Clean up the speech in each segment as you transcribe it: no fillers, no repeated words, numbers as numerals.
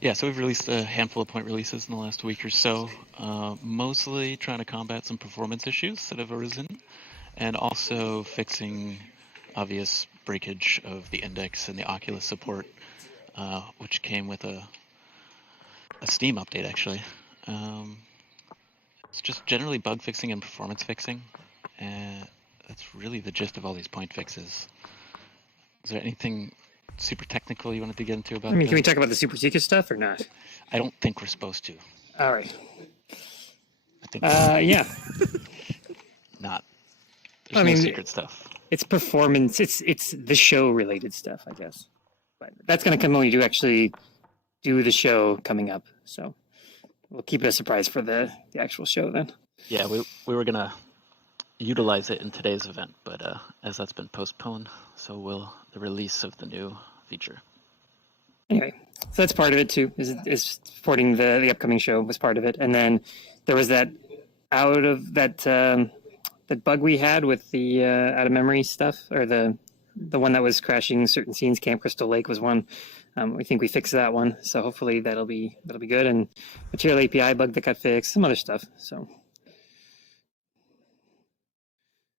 Yeah, so we've released a handful of point releases in the last week or so, mostly trying to combat some performance issues that have arisen, and also fixing obvious breakage of the index and the Oculus support, which came with a Steam update, actually. Um, it's just generally bug fixing and performance fixing, and that's really the gist of all these point fixes. Is there anything super technical you wanted to get into I about mean, can we this? talk about the Super Secret stuff or not? I don't think we're supposed to. All right. I think Yeah. not. There's I no mean, secret stuff. it's performance. It's the show related stuff, I guess. But that's going to come when we do actually do the show coming up. So we'll keep it a surprise for the actual show then. Yeah, we were gonna utilize it in today's event, but as that's been postponed, so will the release of the new feature. Anyway, so that's part of it too. Is supporting the upcoming show was part of it, and then there was that out of that bug we had with the out of memory stuff, or the one that was crashing certain scenes. Camp Crystal Lake was one. We think we fixed that one, so hopefully that'll be good. And material API bug that got fixed, some other stuff. So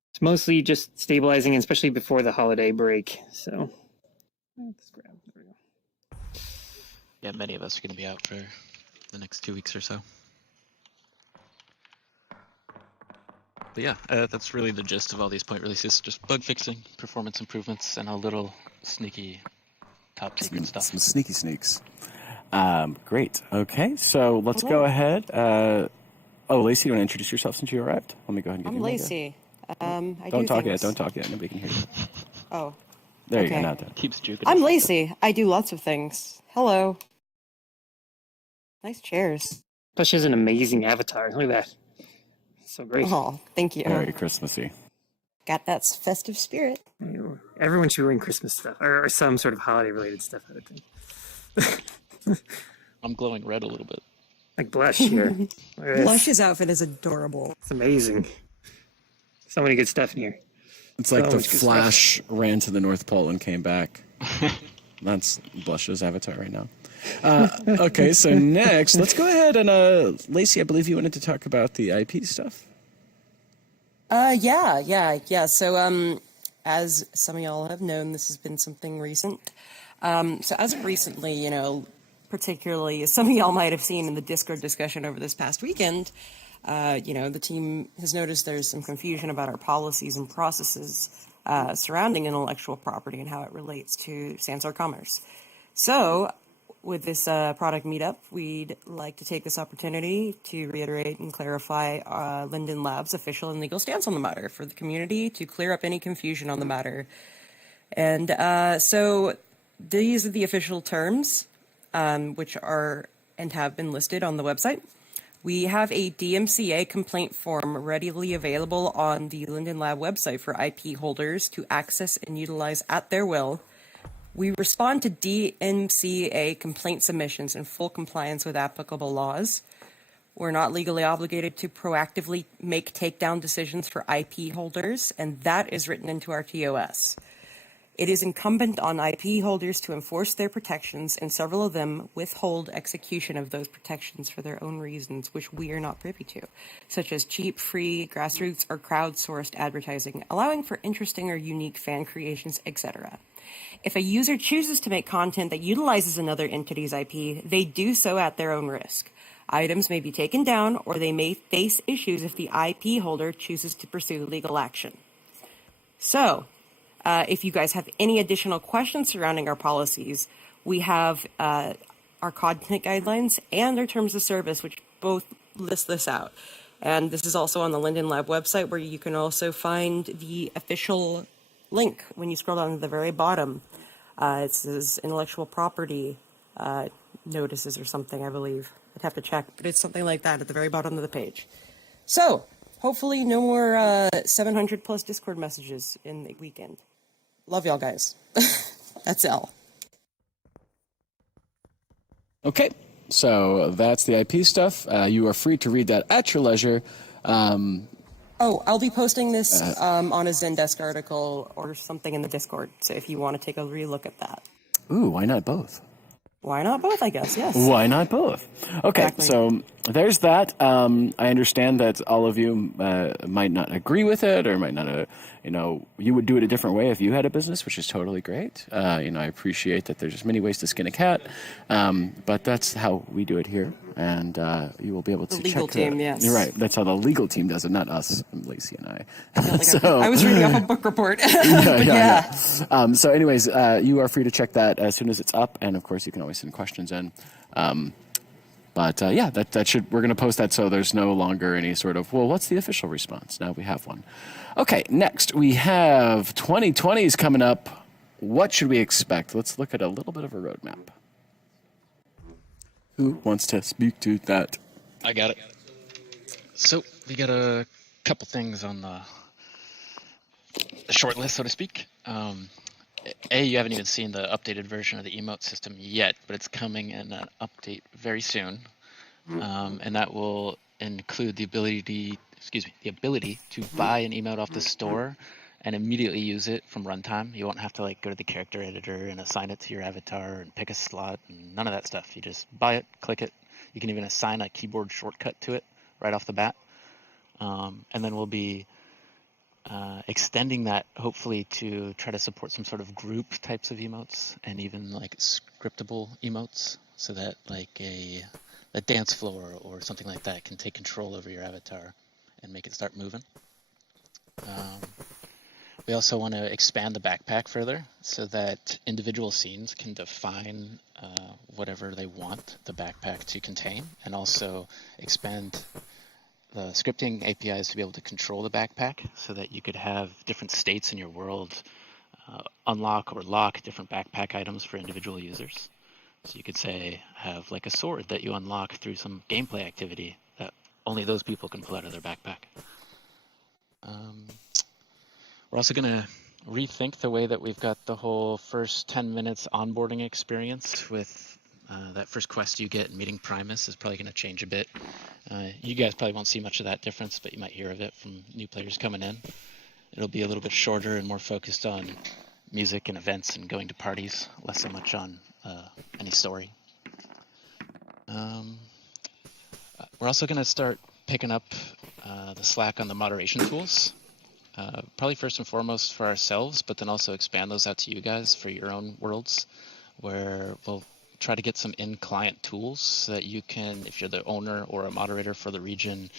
it's mostly just stabilizing, and especially before the holiday break. So let's grab. There we go. Yeah, many of us are gonna be out for the next 2 weeks or so. But yeah, that's really the gist of all these point releases, just bug fixing, performance improvements, and a little sneaky top secret stuff. Some sneaky sneaks. Great. Okay, so let's go ahead. Lacey, you want to introduce yourself since you arrived? Let me go ahead and give you I'm my Lacey. Don't talk yet. Don't talk yet. Nobody can hear you. Oh. There you go. Okay. Now done. Keeps juking. I'm Lacey. I do lots of things. Hello. Nice chairs. Plus, she has an amazing avatar. Look at that. So great. Oh, thank you. Very Christmassy. Got that festive spirit. Everyone should be wearing Christmas stuff or some sort of holiday related stuff, I would think. I'm glowing red a little bit. Like Blush here. Blush's outfit is adorable. It's amazing. So many good stuff in here. It's like So the much good Flash ran to the North Pole and came back. That's Blush's avatar right now. Okay, so next, let's go ahead and Lacey, I believe you wanted to talk about the IP stuff. Yeah. So, as some of y'all have known, this has been something recent. So as of recently, particularly as some of y'all might have seen in the Discord discussion over this past weekend, the team has noticed there's some confusion about our policies and processes surrounding intellectual property and how it relates to Sansar Commerce. So, with this product meetup, we'd like to take this opportunity to reiterate and clarify Linden Lab's official and legal stance on the matter for the community to clear up any confusion on the matter. And so these are the official terms, which are and have been listed on the website. We have a DMCA complaint form readily available on the Linden Lab website for IP holders to access and utilize at their will. We respond to DMCA complaint submissions in full compliance with applicable laws. We're not legally obligated to proactively make takedown decisions for IP holders, and that is written into our TOS. It is incumbent on IP holders to enforce their protections, and several of them withhold execution of those protections for their own reasons, which we are not privy to, such as cheap, free, grassroots, or crowdsourced advertising, allowing for interesting or unique fan creations, etc. If a user chooses to make content that utilizes another entity's IP, they do so at their own risk. Items may be taken down, or they may face issues if the IP holder chooses to pursue legal action. So, if you guys have any additional questions surrounding our policies, we have our content guidelines and our terms of service, which both list this out. And this is also on the Linden Lab website, where you can also find the official link when you scroll down to the very bottom. It says intellectual property notices or something, I believe. I'd have to check, but it's something like that at the very bottom of the page. So, hopefully no more 700 plus Discord messages in the weekend. Love y'all guys. That's all. Okay, so that's the IP stuff. You are free to read that at your leisure. I'll be posting this on a Zendesk article or something in the Discord, so if you want to take a relook at that. Ooh, why not both? Why not both, I guess, yes. Why not both? Okay, Exactly. so there's that. I understand that all of you might not agree with it, or might not, you would do it a different way if you had a business, which is totally great. I appreciate that there's many ways to skin a cat, but that's how we do it here, and you will be able to The legal check team, yes. You're right. That's how the legal team does it, not us, Lacey and I. I felt like I was reading off a book report. Yeah. So anyways, you are free to check that as soon as it's up, and of course you can always send questions in. That should, we're going to post that so there's no longer any sort of, well, what's the official response? Now we have one. Okay, next we have 2020 is coming up. What should we expect? Let's look at a little bit of a roadmap. Who wants to speak to that? I got it. So we got a couple things on the short list, so to speak. You haven't even seen the updated version of the emote system yet, but it's coming in an update very soon, and that will include the ability to buy an emote off the store and immediately use it from runtime. You won't have to go to the character editor and assign it to your avatar and pick a slot and none of that stuff. You just buy it, click it. You can even assign a keyboard shortcut to it right off the bat, and then we'll be extending that hopefully to try to support some sort of group types of emotes and even scriptable emotes, so that a dance floor or something like that can take control over your avatar and make it start moving. We also want to expand the backpack further so that individual scenes can define whatever they want the backpack to contain, and also expand the scripting APIs to be able to control the backpack so that you could have different states in your world unlock or lock different backpack items for individual users. So you could say have a sword that you unlock through some gameplay activity that only those people can pull out of their backpack. We're also going to rethink the way that we've got the whole first 10 minutes onboarding experience with that first quest you get in meeting Primus is probably going to change a bit. You guys probably won't see much of that difference, but you might hear of it from new players coming in. It'll be a little bit shorter and more focused on music and events and going to parties, less so much on any story. We're also going to start picking up the slack on the moderation tools. Probably first and foremost for ourselves, but then also expand those out to you guys for your own worlds, where we'll try to get some in-client tools so that you can, if you're the owner or a moderator for the region,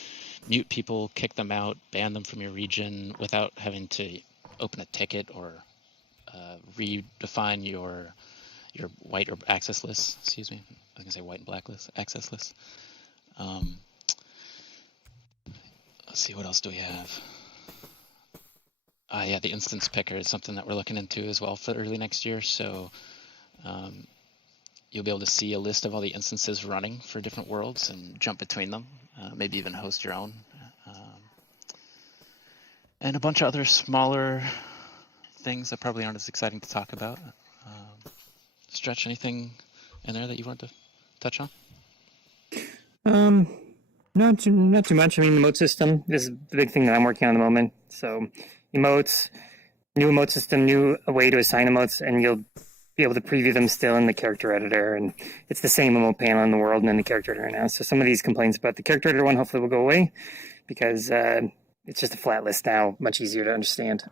mute people, kick them out, ban them from your region without having to open a ticket or redefine your white or access list. Excuse me, I was gonna say white and black list, access list. Let's see, what else do we have? The instance picker is something that we're looking into as well for early next year. So you'll be able to see a list of all the instances running for different worlds and jump between them, maybe even host your own. And a bunch of other smaller things that probably aren't as exciting to talk about. Stretch, anything in there that you want to touch on? Not too much. I mean, the emote system is the big thing that I'm working on at the moment. So emotes, new emote system, new way to assign emotes, and you'll be able to preview them still in the character editor. And it's the same emote panel in the world and in the character editor now. So some of these complaints about the character editor one hopefully will go away, because it's just a flat list now, much easier to understand.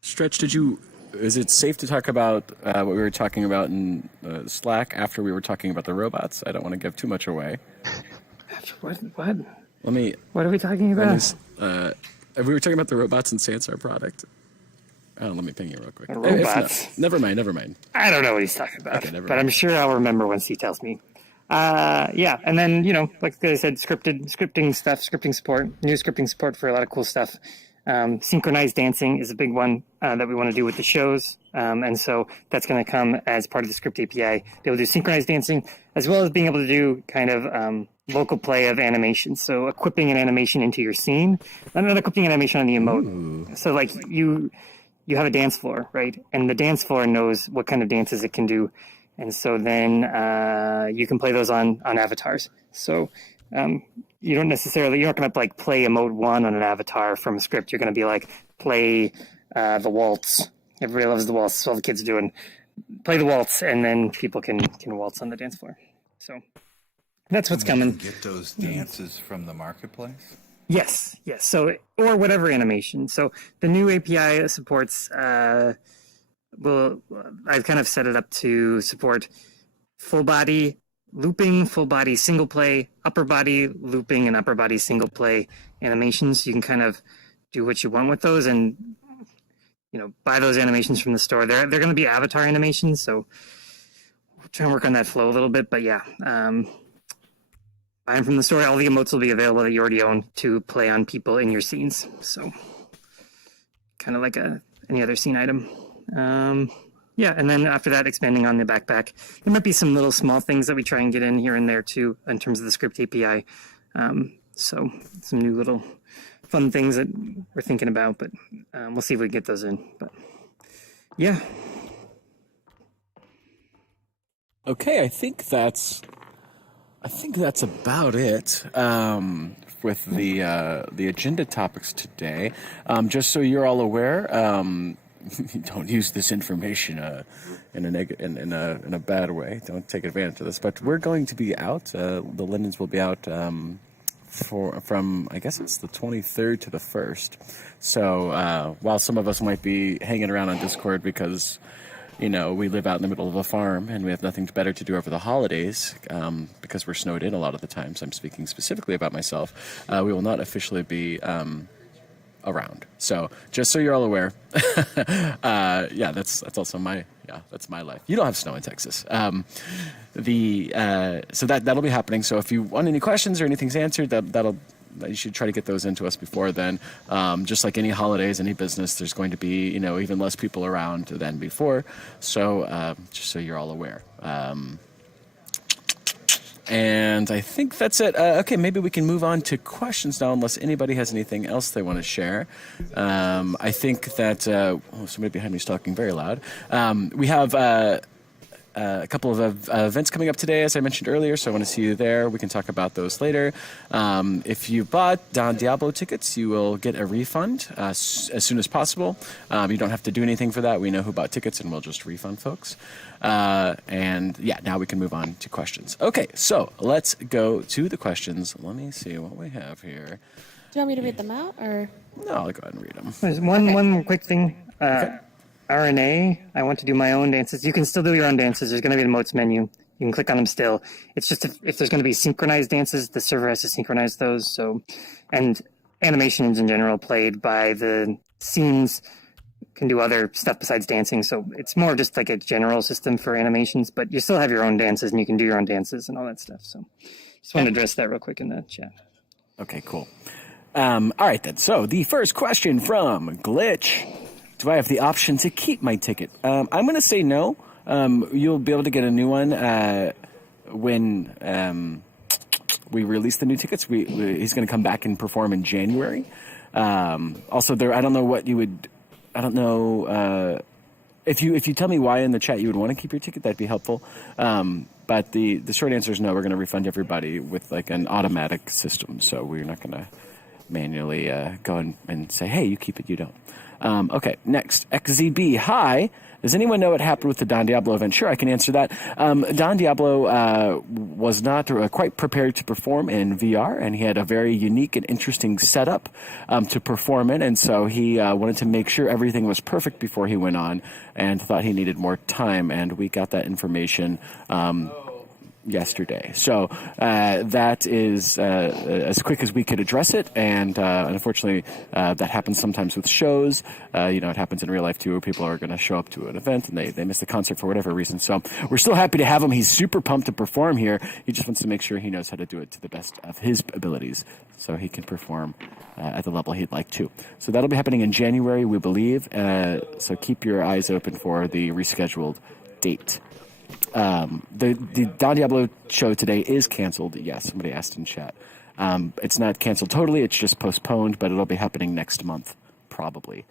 Stretch, is it safe to talk about what we were talking about in Slack after we were talking about the robots? I don't want to give too much away. What? What are we talking about? We were talking about the robots in Sansar product. Oh, let me ping you real quick. Robots? Never mind. I don't know what he's talking about, Okay, but I'm sure I'll remember once he tells me. And then, like I said, scripting stuff, scripting support, new scripting support for a lot of cool stuff. Synchronized dancing is a big one that we want to do with the shows. And so that's going to come as part of the script API. Be able to do synchronized dancing, as well as being able to do kind of local play of animation. So equipping an animation into your scene, and then equipping an animation on the emote. Ooh. So like you have a dance floor, right? And the dance floor knows what kind of dances it can do. And so then you can play those on avatars. So you're not going to play emote 1 on an avatar from a script. You're going to be play the waltz Everybody loves the waltz. So all the kids are doing play the waltz, and then people can waltz on the dance floor. So that's what's coming. Get those dances from the marketplace? Yes. So, or whatever animation. So the new API supports, I've kind of set it up to support full body looping, full body single play, upper body looping, and upper body single play animations. You can kind of do what you want with those, and buy those animations from the store. They're going to be avatar animations, so we'll try and work on that flow a little bit. But yeah, buy them from the store. All the emotes will be available that you already own to play on people in your scenes. So kind of like any other scene item. Yeah, and then after that, expanding on the backpack, there might be some little small things that we try and get in here and there too, in terms of the script API. So some new little fun things that we're thinking about, but we'll see if we can get those in. But yeah. Okay, I think that's about it with the agenda topics today. Just so you're all aware, don't use this information in a bad way. Don't take advantage of this. But we're going to be out. The Lindens will be out from I guess it's the 23rd to the 1st. So while some of us might be hanging around on Discord because we live out in the middle of a farm and we have nothing better to do over the holidays because we're snowed in a lot of the times. I'm speaking specifically about myself. We will not officially be around. So just so you're all aware, that's also that's my life. You don't have snow in Texas. So that'll be happening. So if you want any questions or anything's answered, that you should try to get those into us before then. Just like any holidays, any business, there's going to be even less people around than before. So just so you're all aware. And I think that's it. Okay, maybe we can move on to questions now, unless anybody has anything else they want to share. I think that somebody behind me is talking very loud. We have a couple of events coming up today, as I mentioned earlier, so I want to see you there. We can talk about those later. If you bought Don Diablo tickets, you will get a refund as soon as possible. You don't have to do anything for that. We know who bought tickets, and we'll just refund folks. And yeah, now we can move on to questions. Okay, so let's go to the questions. Let me see what we have here. Do you want me to read them out, or? No, I'll go ahead and read them. There's one quick thing. Okay. RNA, I want to do my own dances. You can still do your own dances. There's going to be an emotes menu. You can click on them still. It's just if there's going to be synchronized dances, the server has to synchronize those. So, and animations in general played by the scenes can do other stuff besides dancing. So it's more just like a general system for animations, but you still have your own dances and you can do your own dances and all that stuff. So just want to address that real quick in the chat. Okay, cool. All right then. So the first question from Glitch. Do I have the option to keep my ticket? I'm going to say no. You'll be able to get a new one when we release the new tickets. He's going to come back and perform in January. Also, I don't know what you would. I don't know if you tell me why in the chat you would want to keep your ticket. That'd be helpful. But the short answer is no. We're going to refund everybody with like an automatic system. So we're not going to manually go and say, hey, you keep it, you don't. Okay, next. XZB, hi. Does anyone know what happened with the Don Diablo event? Sure, I can answer that. Don Diablo was not quite prepared to perform in VR, and he had a very unique and interesting setup to perform in, and so he wanted to make sure everything was perfect before he went on and thought he needed more time, and we got that information yesterday. So that is as quick as we could address it, and unfortunately that happens sometimes with shows. It happens in real life too, where people are going to show up to an event and they miss the concert for whatever reason. So we're still happy to have him. He's super pumped to perform here. He just wants to make sure he knows how to do it to the best of his abilities so he can perform at the level he'd like to. So that'll be happening in January, we believe. So keep your eyes open for the rescheduled date. The Don Diablo show today is canceled. Yes, somebody asked in chat. It's not canceled totally. It's just postponed, but it'll be happening next month, probably.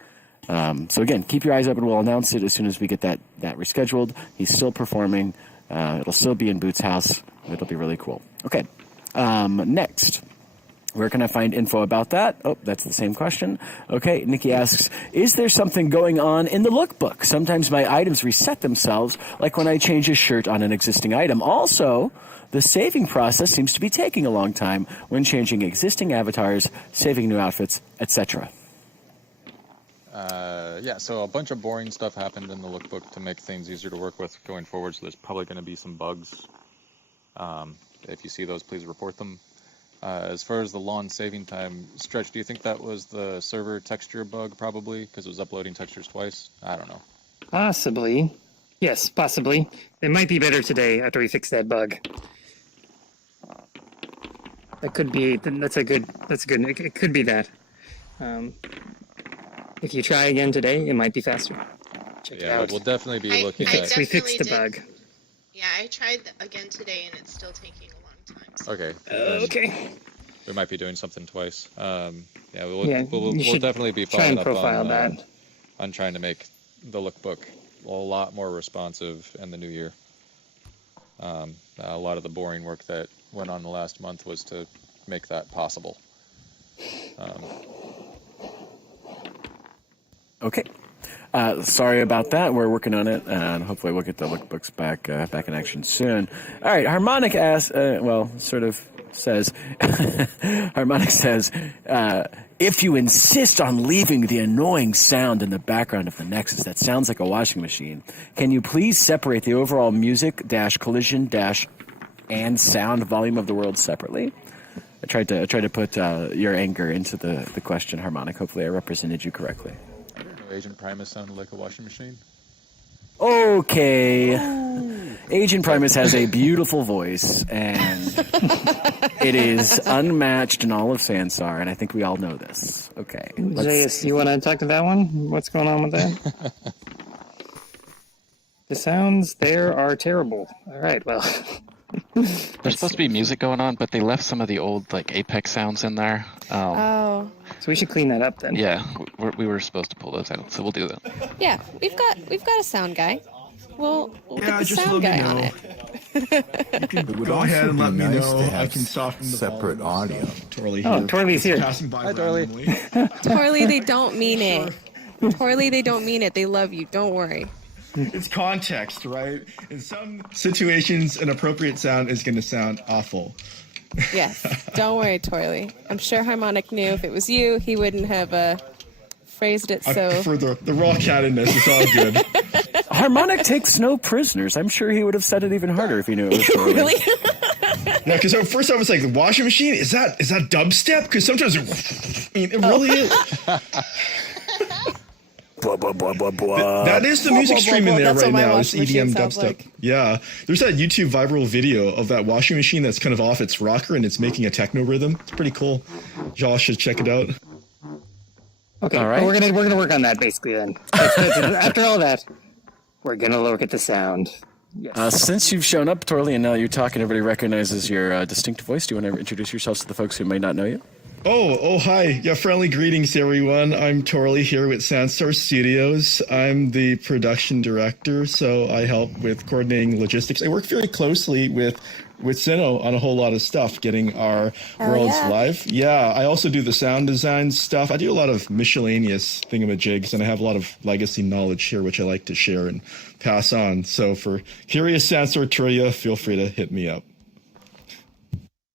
So again, keep your eyes open. We'll announce it as soon as we get that rescheduled. He's still performing. It'll still be in Boots' house. It'll be really cool. Okay. Next. Where can I find info about that? Oh, that's the same question. Okay, Nikki asks, is there something going on in the lookbook? Sometimes my items reset themselves, like when I change a shirt on an existing item. Also, the saving process seems to be taking a long time when changing existing avatars, saving new outfits, etc. Yeah, so a bunch of boring stuff happened in the lookbook to make things easier to work with going forward, so there's probably going to be some bugs. If you see those, please report them. As far as the lawn saving time, Stretch, do you think that was the server texture bug probably? Because it was uploading textures twice? I don't know. Possibly. Yes, possibly. It might be better today after we fix that bug. That could be, that's good. It could be that. If you try again today, it might be faster. Check it out. We'll definitely be looking at... We fixed the bug. Yeah, I tried again today and it's still taking a long time. So. Okay. Okay. We might be doing something twice. We'll definitely be try following and profile up that. on trying to make the lookbook a lot more responsive in the new year. A lot of the boring work that went on the last month was to make that possible. Okay. Sorry about that. We're working on it, and hopefully we'll get the lookbooks back in action soon. All right. Harmonic asks, says, Harmonic says, if you insist on leaving the annoying sound in the background of the Nexus that sounds like a washing machine, can you please separate the overall music - collision - and sound volume of the world separately? I tried to put your anger into the question, Harmonic. Hopefully I represented you correctly. Agent Primus sounded like a washing machine. Okay. Agent Primus has a beautiful voice, and it is unmatched in all of Sansar, and I think we all know this. Okay. JS, you want to talk to that one? What's going on with that? The sounds there are terrible. All right, well. There's supposed to be music going on, but they left some of the old Apex sounds in there. Oh. So we should clean that up then. Yeah, we were supposed to pull those out, so we'll do that. Yeah, we've got a sound guy. We'll get the just sound let me guy on know. it. You can It would go also ahead and be let me nice know. to have I can soften the separate volume. audio. Torley here. Oh, Torley's here. Passing by Hi, Torley. randomly. Torley, they don't mean it. Torley, they don't mean it. They love you. Don't worry. It's context, right? In some situations, an appropriate sound is going to sound awful. Yes. Don't worry, Torley. I'm sure Harmonic knew if it was you, he wouldn't have phrased it I so. prefer the raw cattiness. It's all good. Harmonic takes no prisoners. I'm sure he would have said it even harder if he knew it was Torley. Really? Yeah, because at first I was like, the washing machine? Is that dubstep? Because sometimes it really is. Blah, blah, blah, blah, blah. That is the music streaming there That's right what my now. It's washing machine EDM sounds dubstep. like. Yeah. There's that YouTube viral video of that washing machine that's kind of off its rocker and it's making a techno rhythm. It's pretty cool. Y'all should check it out. Okay, All right. well, we're gonna work on that basically then. After all that, we're gonna look at the sound. Yes. Since you've shown up, Torley, and now you're talking, everybody recognizes your distinct voice. Do you want to introduce yourselves to the folks who may not know you? Oh, hi. Yeah, friendly greetings, everyone. I'm Torley here with Sandstar Studios. I'm the production director, so I help with coordinating logistics. I work very closely with Sino on a whole lot of stuff, getting our worlds live. Yeah, I also do the sound design stuff. I do a lot of miscellaneous thingamajigs, and I have a lot of legacy knowledge here, which I like to share and pass on. So for curious Sandstar trivia, feel free to hit me up.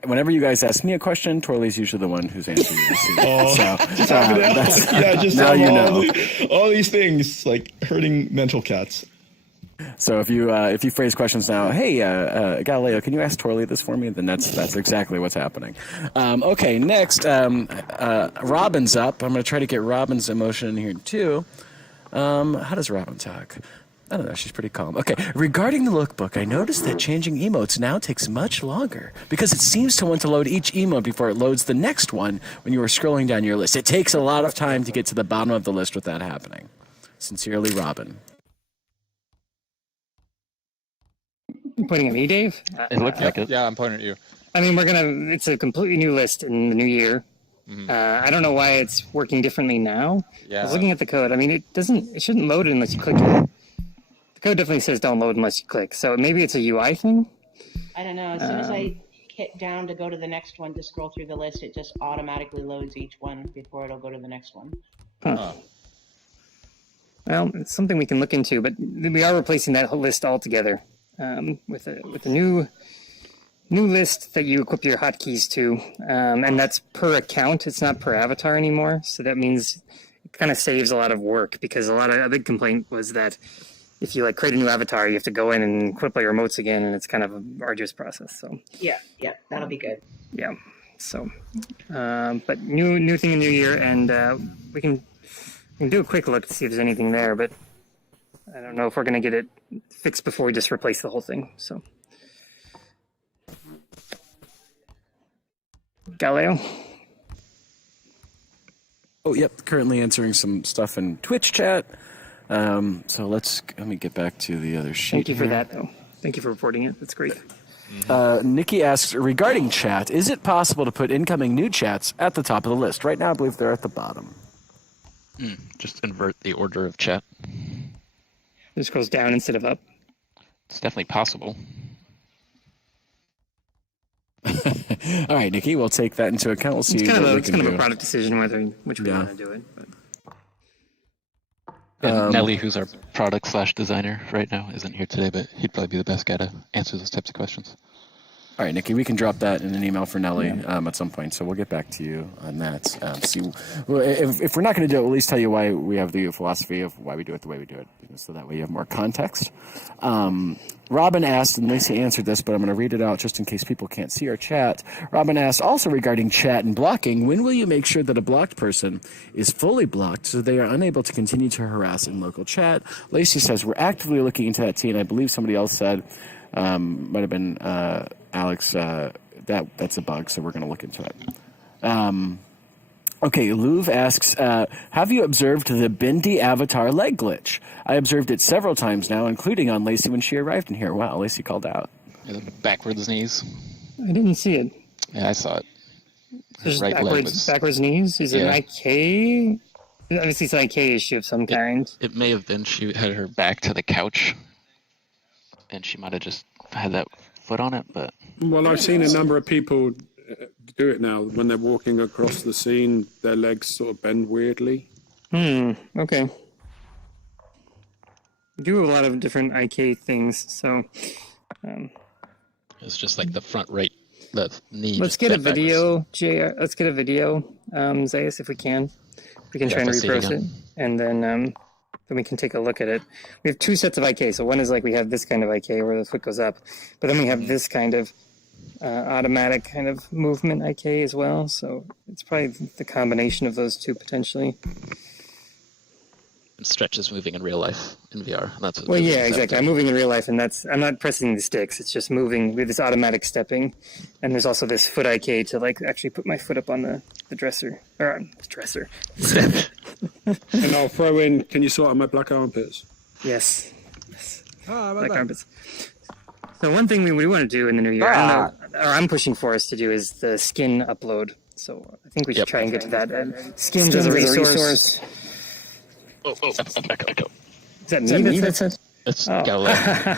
Whenever you guys ask me a question, Torley's usually the one who's answering Oh, so, now you know. All these things, like hurting mental cats. So if you phrase questions now, hey, Galileo, can you ask Torley this for me? Then that's exactly what's happening. Okay, next, Robin's up. I'm going to try to get Robin's emotion in here too. How does Robin talk? I don't know. She's pretty calm. Okay. Regarding the lookbook, I noticed that changing emotes now takes much longer because it seems to want to load each emote before it loads the next one when you are scrolling down your list. It takes a lot of time to get to the bottom of the list with that happening. Sincerely, Robin. You pointing at me, Dave? It looked like it. Yeah, I'm pointing at you. I mean, it's a completely new list in the new year. Mm-hmm. I don't know why it's working differently now. Yeah. I was looking at the code. I mean, it shouldn't load it unless you click it. The code definitely says don't load unless you click. So maybe it's a UI thing. I don't know. As soon as I hit down to go to the next one to scroll through the list, it just automatically loads each one before it'll go to the next one. Huh. Well, it's something we can look into, but we are replacing that whole list altogether with a new list that you equip your hotkeys to, and that's per account. It's not per avatar anymore. So that means it kind of saves a lot of work, because a big complaint was that if you create a new avatar, you have to go in and equip all your emotes again, and it's kind of an arduous process. So Yeah, that'll be good. yeah. So, but new thing in new year, and we can do a quick look to see if there's anything there, but I don't know if we're going to get it fixed before we just replace the whole thing. So, Galileo? Oh, yep. Currently answering some stuff in Twitch chat. So let me get back to the other sheet. Thank you for that, though. Thank you for reporting it. That's great. Nikki asks, regarding chat, is it possible to put incoming new chats at the top of the list? Right now, I believe they're at the bottom. Just invert the order of chat. It just goes down instead of up. It's definitely possible. All right, Nikki, we'll take that into account. We'll see. It's kind of a product decision which we want to do it. But. And Nelly, who's our product/designer right now, isn't here today, but he'd probably be the best guy to answer those types of questions. All right, Nikki, we can drop that in an email for Nelly at some point, so we'll get back to you on that. If we're not going to do it, we'll at least tell you why we have the philosophy of why we do it the way we do it, so that way you have more context. Robin asked, and Lacey answered this, but I'm going to read it out just in case people can't see our chat. Robin asked, also regarding chat and blocking, when will you make sure that a blocked person is fully blocked so they are unable to continue to harass in local chat? Lacey says, we're actively looking into that, T, and I believe somebody else said, might have been Alex, that's a bug, so we're going to look into it. Okay, Louv asks, have you observed the Bindi avatar leg glitch? I observed it several times now, including on Lacey when she arrived in here. Wow, Lacey called out. Backwards knees. I didn't see it. Yeah, I saw it. Just right backwards knees? Is it an IK? Obviously, it's an IK issue of some kind. It may have been she had her back to the couch, and she might have just had that foot on it, but... Well, I've seen a number of people do it now. When they're walking across the scene, their legs sort of bend weirdly. Okay. We do a lot of different IK things, so... it's just like the front right, the knee. Let's get a video, JR. Let's get a video, Zayas, if we can. We can try and reverse it, and then we can take a look at it. We have two sets of IK. So one is we have this kind of IK where the foot goes up, but then we have this kind of automatic kind of movement IK as well. So it's probably the combination of those two potentially. And Stretch is moving in real life in VR. That's what exactly. I'm moving in real life, and I'm not pressing the sticks. It's just moving with this automatic stepping. And there's also this foot IK to actually put my foot up on the dresser dresser. And I'll throw in, can you sort out my black armpits? Yes. Black armpits. So one thing we want to do in the new year, I'm pushing for us to do, is the skin upload. So I think we should try and get to that. And skins as a resource. Echo. Is that me that said? It's Galileo.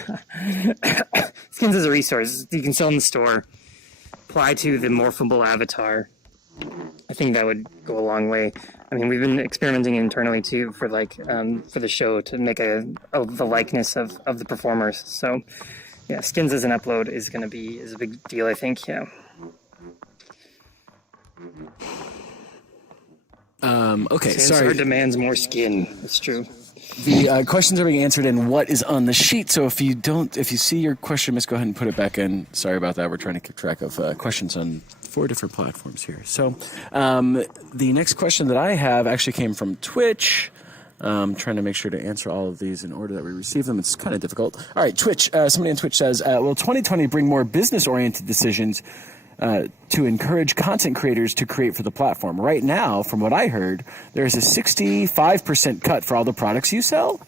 Skins as a resource. You can sell in the store. Apply to the morphable avatar. I think that would go a long way. I mean, we've been experimenting internally too for for the show to make the likeness of the performers. So yeah, skins as an upload is a big deal, I think. Yeah. Okay, Sandstar sorry. demands more skin. That's true. The questions are being answered in what is on the sheet. So if you see your question, just go ahead and put it back in. Sorry about that. We're trying to keep track of questions on 4 different platforms here. So the next question that I have actually came from Twitch. Trying to make sure to answer all of these in order that we receive them. It's kind of difficult. All right, Twitch. Somebody on Twitch says, will 2020 bring more business-oriented decisions to encourage content creators to create for the platform? Right now, from what I heard, there's a 65% cut for all the products you sell.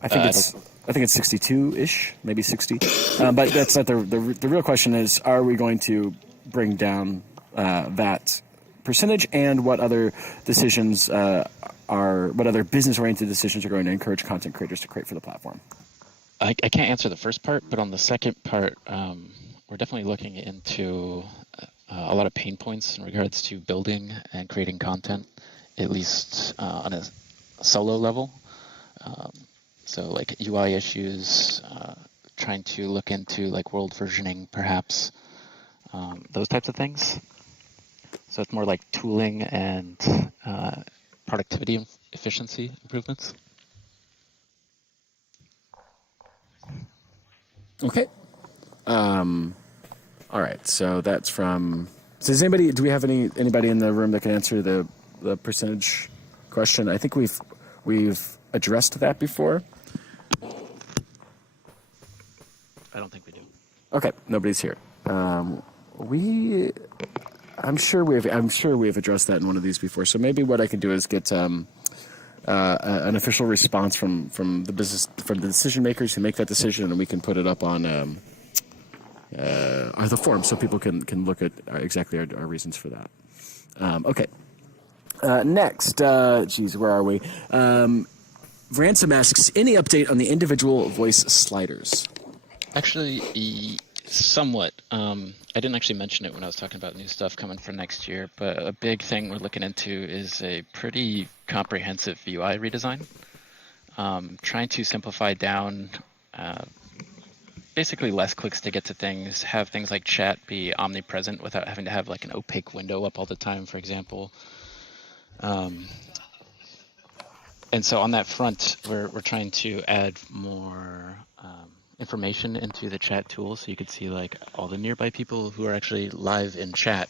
I think it's 62-ish, maybe 60. But that's not the real question. Is, are we going to bring down that percentage, and what other decisions what other business-oriented decisions are going to encourage content creators to create for the platform? I can't answer the first part, but on the second part, we're definitely looking into a lot of pain points in regards to building and creating content, at least on a solo level. So like UI issues, trying to look into like world versioning, perhaps, those types of things. So it's more like tooling and productivity and efficiency improvements. Okay. All right. So that's from. So does anybody? Do we have anybody in the room that can answer the percentage question? I think we've addressed that before. I don't think we do. Okay. Nobody's here. I'm sure we've addressed that in one of these before. So maybe what I can do is get an official response from the decision makers who make that decision, and we can put it up on the forum so people can look at exactly our reasons for that. Okay. Next, where are we? Ransom asks, any update on the individual voice sliders? Actually, somewhat. I didn't actually mention it when I was talking about new stuff coming for next year, but a big thing we're looking into is a pretty comprehensive UI redesign. Trying to simplify down basically less clicks to get to things, have things like chat be omnipresent without having to have like an opaque window up all the time, for example. And so on that front, we're trying to add more information into the chat tool, so you could see like all the nearby people who are actually live in chat,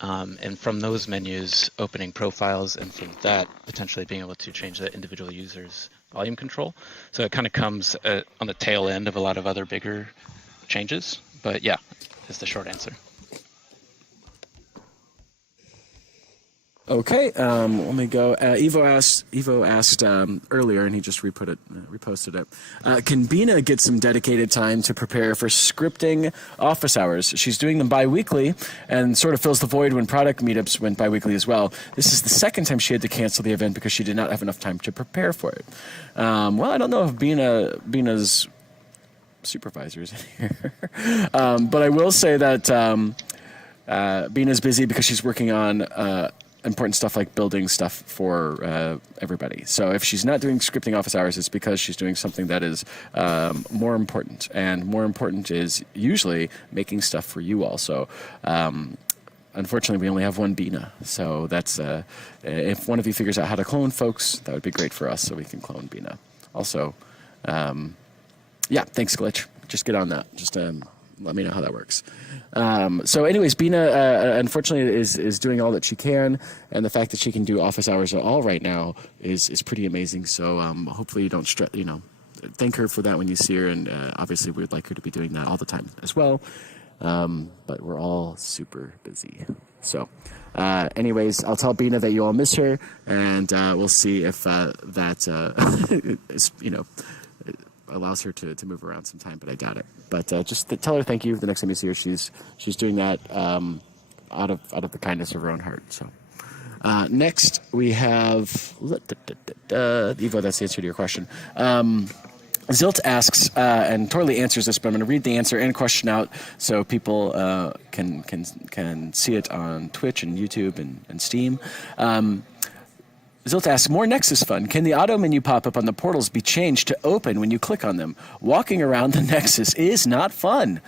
and from those menus opening profiles, and from that potentially being able to change the individual user's volume control. So it kind of comes on the tail end of a lot of other bigger changes, but yeah, is the short answer. Okay, let me go. Evo asked earlier, and he just reposted it. Can Bina get some dedicated time to prepare for scripting office hours? She's doing them bi-weekly and sort of fills the void when product meetups went bi-weekly as well. This is the second time she had to cancel the event because she did not have enough time to prepare for it. Well, I don't know if Bina's supervisor is in here, but I will say that Bina's busy because she's working on important stuff like building stuff for everybody. So if she's not doing scripting office hours, it's because she's doing something that is more important. And more important is usually making stuff for you all. So unfortunately, we only have one Bina. So that's if one of you figures out how to clone folks, that would be great for us so we can clone Bina. Also, yeah, thanks, Glitch. Just get on that. Just let me know how that works. So anyways, Bina, unfortunately, is doing all that she can, and the fact that she can do office hours at all right now is pretty amazing. So hopefully you don't thank her for that when you see her, and obviously we would like her to be doing that all the time as well. But we're all super busy. So anyways, I'll tell Bina that you all miss her, and we'll see if that is, allows her to move around sometime, but I doubt it. But just tell her thank you. The next time you see her, she's doing that out of the kindness of her own heart. So next we have Evo. That's the answer to your question. Zilt asks, and Torley answers this, but I'm going to read the answer and question out so people can see it on Twitch and YouTube and Steam. Zilt asks, more Nexus fun. Can the auto menu pop-up on the portals be changed to open when you click on them? Walking around the Nexus is not fun.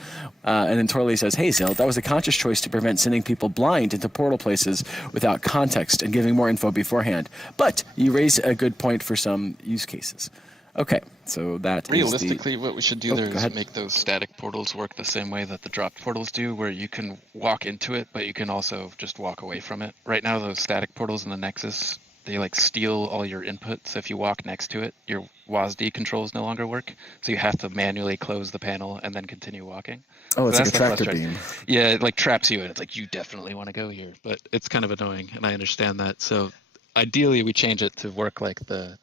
And then Torley says, hey, Zilt, that was a conscious choice to prevent sending people blind into portal places without context and giving more info beforehand. But you raise a good point for some use cases. Okay, so that realistically, what we should do there is ahead. make those static portals work the same way that the dropped portals do, where you can walk into it, but you can also just walk away from it. Right now, those static portals in the Nexus, they like steal all your input. So if you walk next to it, your WASD controls no longer work. So you have to manually close the panel and then continue walking. Oh, it's so like a tractor beam. Yeah, it like traps you in. It's like, you definitely want to go here, but it's kind of annoying, and I understand that. So ideally, we change it to work like the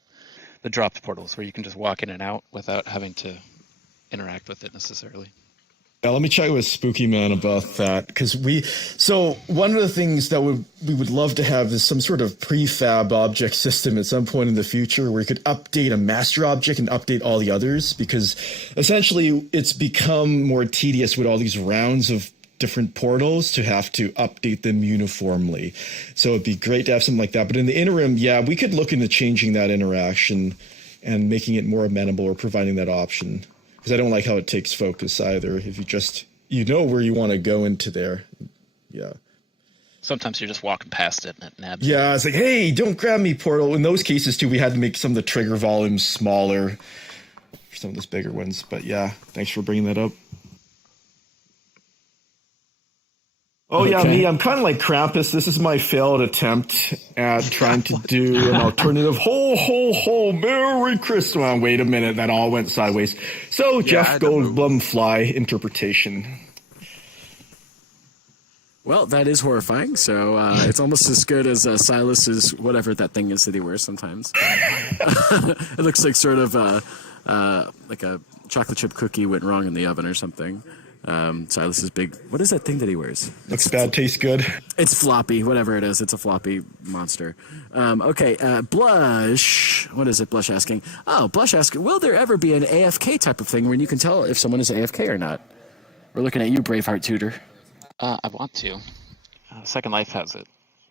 dropped portals, where you can just walk in and out without having to interact with it necessarily. Yeah, let me check with Spooky Man about that, because so one of the things that we would love to have is some sort of prefab object system at some point in the future where you could update a master object and update all the others, because essentially it's become more tedious with all these rounds of different portals to have to update them uniformly. So it'd be great to have something like that. But in the interim, yeah, we could look into changing that interaction and making it more amenable or providing that option. Because I don't like how it takes focus either. If you know where you want to go into there. Yeah. Sometimes you're just walking past it and it nabs you. Yeah, it's like, hey, don't grab me, portal. In those cases, too, we had to make some of the trigger volumes smaller for some of those bigger ones. But yeah, thanks for bringing that up. Oh, yeah, me. I'm kind of like Krampus. This is my failed attempt at trying to do an alternative. Ho, Merry Christmas. Well, wait a minute. That all went sideways. So, Jeff Goldblum fly interpretation. Well, that is horrifying. So it's almost as good as Silas's whatever that thing is that he wears sometimes. It looks like sort of like a chocolate chip cookie went wrong in the oven or something. Silas's big, what is that thing that he wears? Looks bad, tastes good. It's floppy, whatever it is. It's a floppy monster. Okay, Blush. What is it, Blush asking? Oh, Blush asking, will there ever be an AFK type of thing when you can tell if someone is AFK or not? We're looking at you, Braveheart Tutor. I want to. Second Life has it,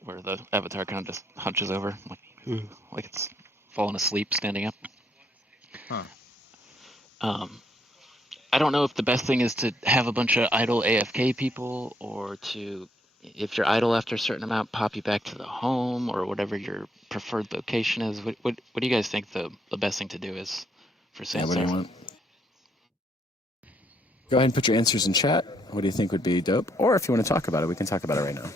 where the avatar kind of just hunches over, like it's falling asleep standing up. Huh. I don't know if the best thing is to have a bunch of idle AFK people, or to, if you're idle after a certain amount, pop you back to the home, or whatever your preferred location is. What do you guys think the best thing to do is for Sansar? Yeah, what do you want? Go ahead and put your answers in chat. What do you think would be dope? Or if you want to talk about it, we can talk about it right now.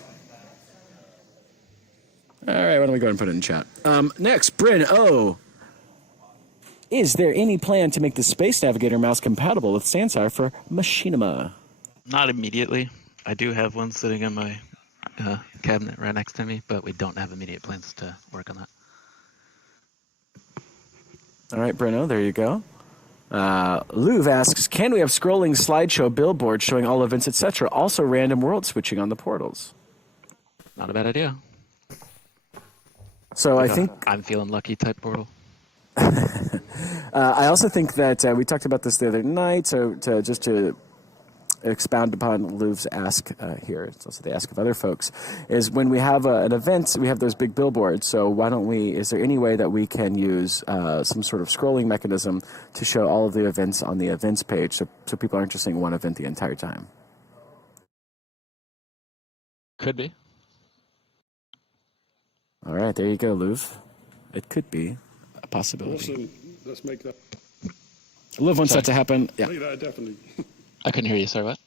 All right, why don't we go ahead and put it in chat? Next, Bryn O. Is there any plan to make the Space Navigator mouse compatible with Sansar for Machinima? Not immediately. I do have one sitting in my cabinet right next to me, but we don't have immediate plans to work on that. All right, Breno, there you go. Louv asks, can we have scrolling slideshow billboards showing all events, etc.? Also random world switching on the portals. Not a bad idea. So like I think... I'm feeling lucky type portal. I also think that we talked about this the other night, so to expound upon Louv's ask here, it's also the ask of other folks, is when we have an event, we have those big billboards, so why don't we, is there any way that we can use some sort of scrolling mechanism to show all of the events on the events page so people aren't just seeing one event the entire time? Could be. All right, there you go, Louv. It could be a possibility. Awesome. Let's make that. Louv wants that to happen. Yeah. Make that a definitely. I couldn't hear you. Sorry, what?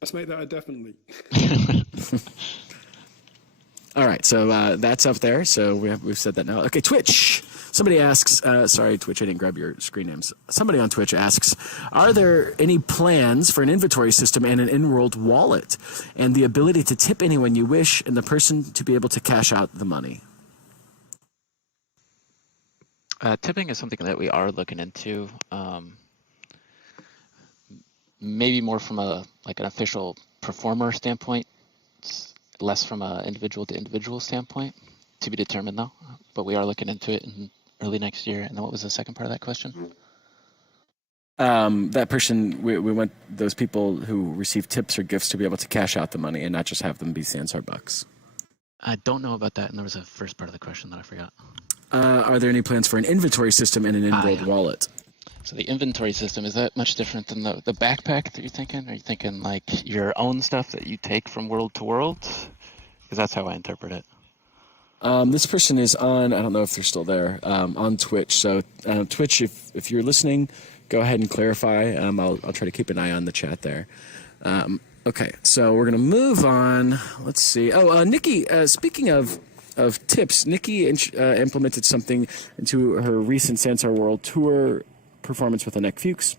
Let's make that a definitely. All right, so that's up there. So we've said that now. Okay, Twitch. Somebody asks, sorry, Twitch, I didn't grab your screen names. Somebody on Twitch asks, are there any plans for an inventory system and an in-world wallet and the ability to tip anyone you wish and the person to be able to cash out the money? Tipping is something that we are looking into. Maybe more from an official performer standpoint, less from an individual to individual standpoint. To be determined, though. But we are looking into it in early next year. And then what was the second part of that question? That person, we want those people who receive tips or gifts to be able to cash out the money and not just have them be Sansar bucks. I don't know about that. And there was a first part of the question that I forgot. Are there any plans for an inventory system and an in-world wallet? So the inventory system, is that much different than the backpack that you're thinking? Are you thinking like your own stuff that you take from world to world? Because that's how I interpret it. This person is on, I don't know if they're still there, on Twitch. So Twitch, if you're listening, go ahead and clarify. I'll try to keep an eye on the chat there. Okay, so we're going to move on. Let's see. Oh, Nikki, speaking of tips, Nikki implemented something into her recent Sansar World Tour performance with Anek Fuchs.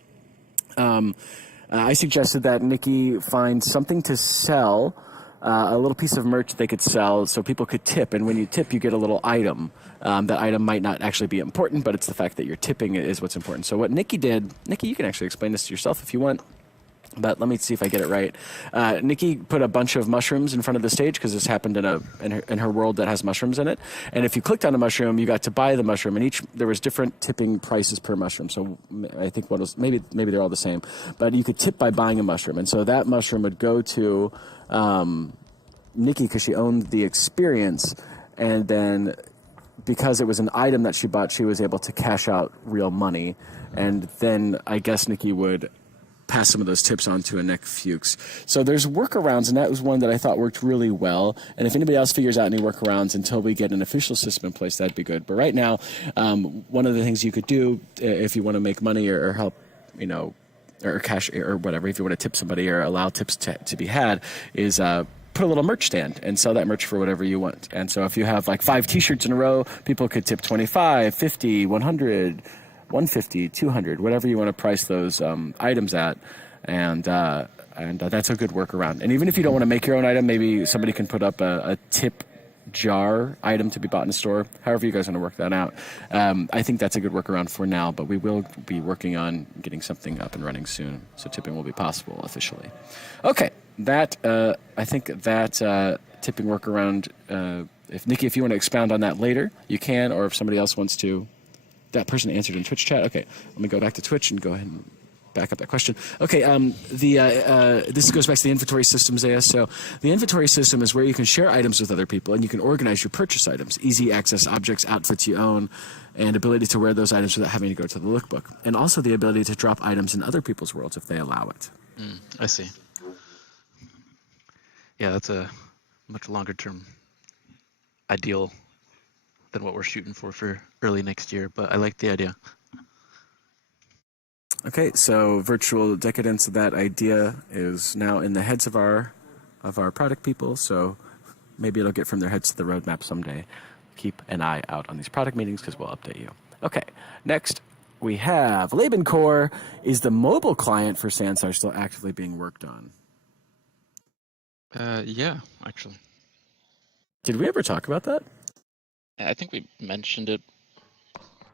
I suggested that Nikki find something to sell a little piece of merch they could sell so people could tip. And when you tip, you get a little item. That item might not actually be important, but it's the fact that you're tipping is what's important. So what Nikki did, Nikki, you can actually explain this to yourself if you want. But let me see if I get it right. Nikki put a bunch of mushrooms in front of the stage because this happened in her world that has mushrooms in it. And if you clicked on a mushroom, you got to buy the mushroom, and there was different tipping prices per mushroom. So I think maybe they're all the same, but you could tip by buying a mushroom, and so that mushroom would go to Nikki because she owned the experience, and then because it was an item that she bought, she was able to cash out real money, and then I guess Nikki would pass some of those tips on to a Nick Fuchs. So there's workarounds, and that was one that I thought worked really well. And if anybody else figures out any workarounds until we get an official system in place, that'd be good. But right now, one of the things you could do if you want to make money or help, or cash or whatever, if you want to tip somebody or allow tips to be had, is put a little merch stand and sell that merch for whatever you want. And so if you have like 5 T-shirts in a row, people could tip 25, 50, 100, 150, 200, whatever you want to price those items at, and that's a good workaround. And even if you don't want to make your own item, maybe somebody can put up a tip jar item to be bought in a store. However you guys want to work that out. I think that's a good workaround for now, but we will be working on getting something up and running soon, so tipping will be possible officially. Okay, I think that tipping workaround. If you want to expound on that later, you can, or if somebody else wants to. That person answered in Twitch chat. Okay, let me go back to Twitch and go ahead and back up that question. Okay, this goes back to the inventory system, Zaya. So the inventory system is where you can share items with other people, and you can organize your purchase items, easy access objects, outfits you own, and ability to wear those items without having to go to the lookbook, and also the ability to drop items in other people's worlds if they allow it. I see. Yeah, that's a much longer term ideal than what we're shooting for early next year, but I like the idea. Okay, so virtual decadence, that idea is now in the heads of our product people, so maybe it'll get from their heads to the roadmap someday. Keep an eye out on these product meetings because we'll update you. Okay, next we have Laban Core. Is the mobile client for Sansar still actively being worked on? Yeah, actually. Did we ever talk about that? I think we mentioned it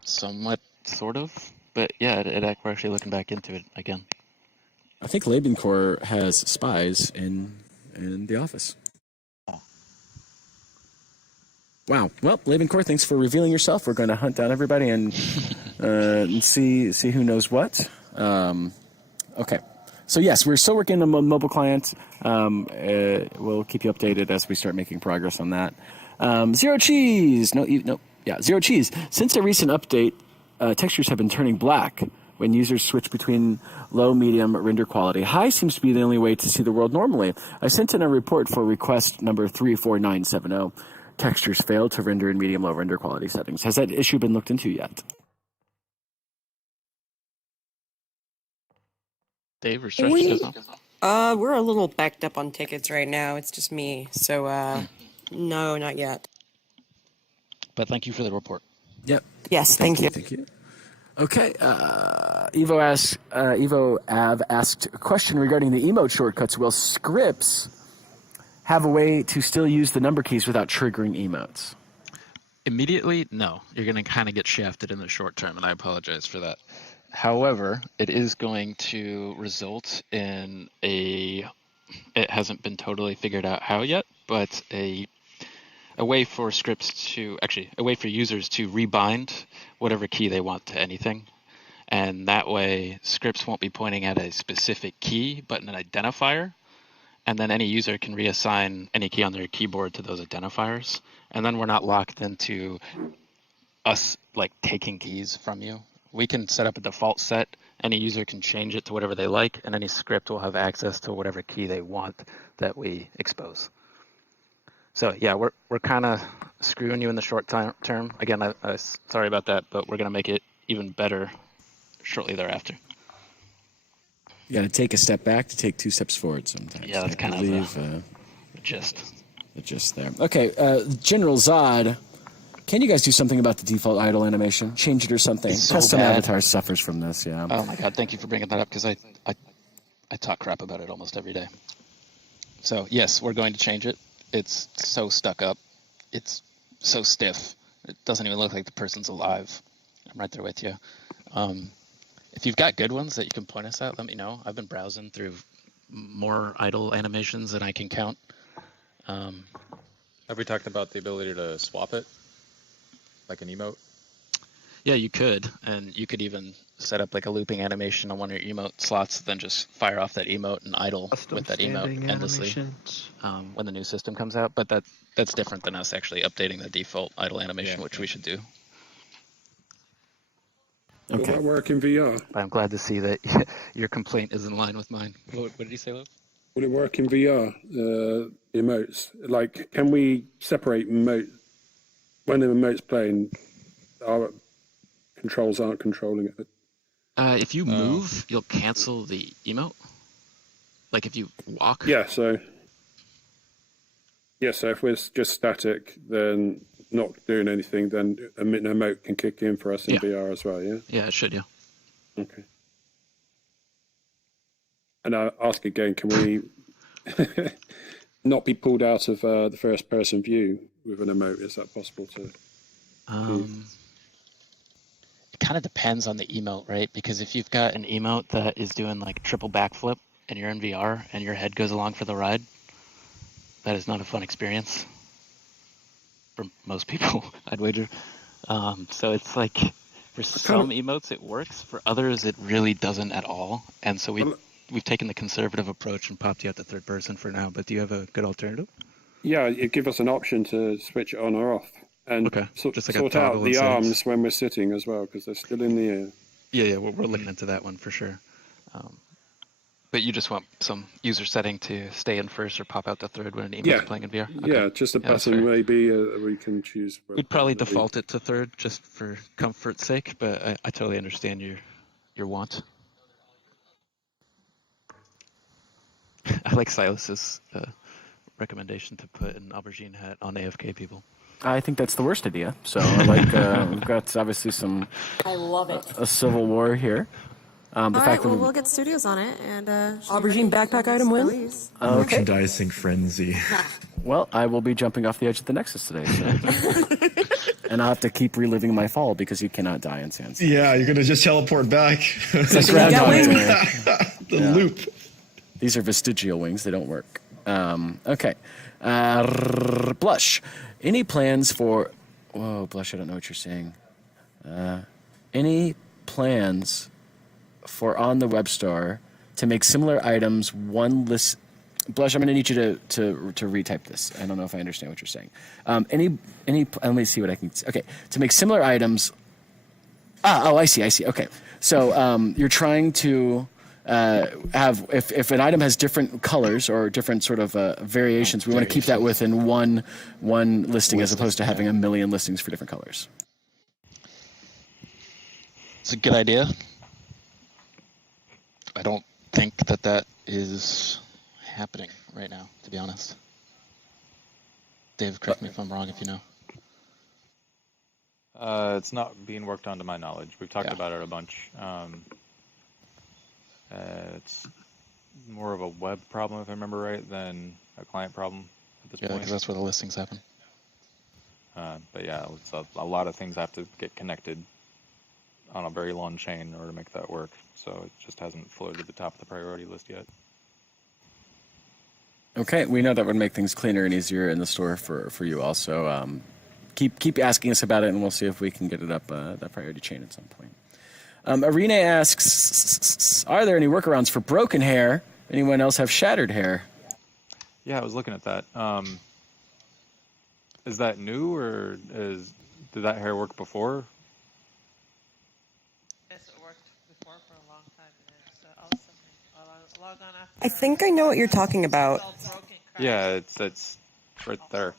somewhat, sort of, but yeah, we're actually looking back into it again. I think Laban Core has spies in the office. Wow. Well, Laban Core, thanks for revealing yourself. We're going to hunt down everybody and see who knows what. Okay. So yes, we're still working on the mobile client. We'll keep you updated as we start making progress on that. Zero Cheese. Zero Cheese. Since a recent update, textures have been turning black when users switch between low, medium render quality. High seems to be the only way to see the world normally. I sent in a report for request number 34970. Textures failed to render in medium, low render quality settings. Has that issue been looked into yet? Dave or Stretch? We're a little backed up on tickets right now. It's just me. So, no, not yet. But thank you for the report. Yep. Yes, thank you. Thank you. Okay. Evo Av asked a question regarding the emote shortcuts. Will scripts have a way to still use the number keys without triggering emotes? Immediately, no. You're going to kind of get shafted in the short term, and I apologize for that. However, it is going to result in it hasn't been totally figured out how yet, but a way for a way for users to rebind whatever key they want to anything. And that way, scripts won't be pointing at a specific key, but an identifier. And then any user can reassign any key on their keyboard to those identifiers. And then we're not locked into us taking keys from you. We can set up a default set. Any user can change it to whatever they like, and any script will have access to whatever key they want that we expose. So yeah, we're kind of screwing you in the short term. Again, I sorry about that, but we're going to make it even better shortly thereafter. You got to take a step back to take 2 steps forward sometimes. Yeah, that's kind of the gist. The gist there. Okay, General Zod, can you guys do something about the default idle animation? Change it or something. So Custom bad. Avatar suffers from this, yeah. Oh my god, thank you for bringing that up, because I talk crap about it almost every day. So yes, we're going to change it. It's so stuck up. It's so stiff. It doesn't even look like the person's alive. I'm right there with you. If you've got good ones that you can point us at, let me know. I've been browsing through more idle animations than I can count. Have we talked about the ability to swap it, like an emote? Yeah, you could, and you could even set up like a looping animation on one of your emote slots, then just fire off that emote and idle with that emote endlessly when the new system comes out. But that's different than us actually updating the default idle animation, which we should do. Will that work in VR? But I'm glad to see that your complaint is in line with mine. What did he say, Lou? Will it work in VR? Emotes, like, can we separate emote when the emote's playing? Our controls aren't controlling it. If you move, you'll cancel the emote. Like if you walk. Yeah. So if we're just static, then not doing anything, then an emote can kick in for us in VR as well. Yeah. Yeah, it should. Yeah. Okay. And I ask again, can we not be pulled out of the first person view with an emote? Is that possible to? It kind of depends on the emote, right? Because if you've got an emote that is doing like triple backflip and you're in VR and your head goes along for the ride, that is not a fun experience for most people, I'd wager. So it's like for some emotes it works, for others it really doesn't at all. And so we've taken the conservative approach and popped you out the third person for now. But do you have a good alternative? Yeah, it gives us an option to switch it on or off, and just like sort out the arms when we're sitting as well, because they're still in the air. Yeah, we're looking into that one for sure. But you just want some user setting to stay in first or pop out the third when an emote's playing in VR? Okay. Yeah, just a button maybe we can choose. We'd probably default it to third just for comfort's sake, but I totally understand your want. I like Silas's recommendation to put an aubergine hat on AFK people. I think that's the worst idea. So I like we've got obviously some. I love it. A civil war here. All right, well, we'll get studios on it, and aubergine backpack item wins. Okay. Merchandising frenzy. Well, I will be jumping off the edge of the Nexus today, so. And I'll have to keep reliving my fall because you cannot die in Sans. Yeah, you're gonna just teleport back. The loop. These are vestigial wings; they don't work. Okay. Blush. Any plans for? Whoa, Blush! I don't know what you're saying. Any plans for on the web store to make similar items one list? Blush, I'm going to need you to retype this. I don't know if I understand what you're saying. Let me see what I can. Okay, to make similar items. I see. Okay, so you're trying to have if an item has different colors or different sort of variations, we want to keep that within one listing as opposed to having a million listings for different colors. It's a good idea. I don't think that is happening right now, to be honest. Dave, correct me if I'm wrong if you know. It's not being worked on to my knowledge. We've talked about it a bunch. It's more of a web problem, if I remember right, than a client problem at this point. Yeah, because that's where the listings happen. But yeah, it's a lot of things have to get connected on a very long chain in order to make that work. So it just hasn't floated to the top of the priority list yet. Okay, we know that would make things cleaner and easier in the store for you all. So keep asking us about it, and we'll see if we can get it up that priority chain at some point. Arena asks, are there any workarounds for broken hair? Anyone else have shattered hair? Yeah, I was looking at that. Is that new, or did that hair work before? I think I know what you're talking about. Yeah, it's right there.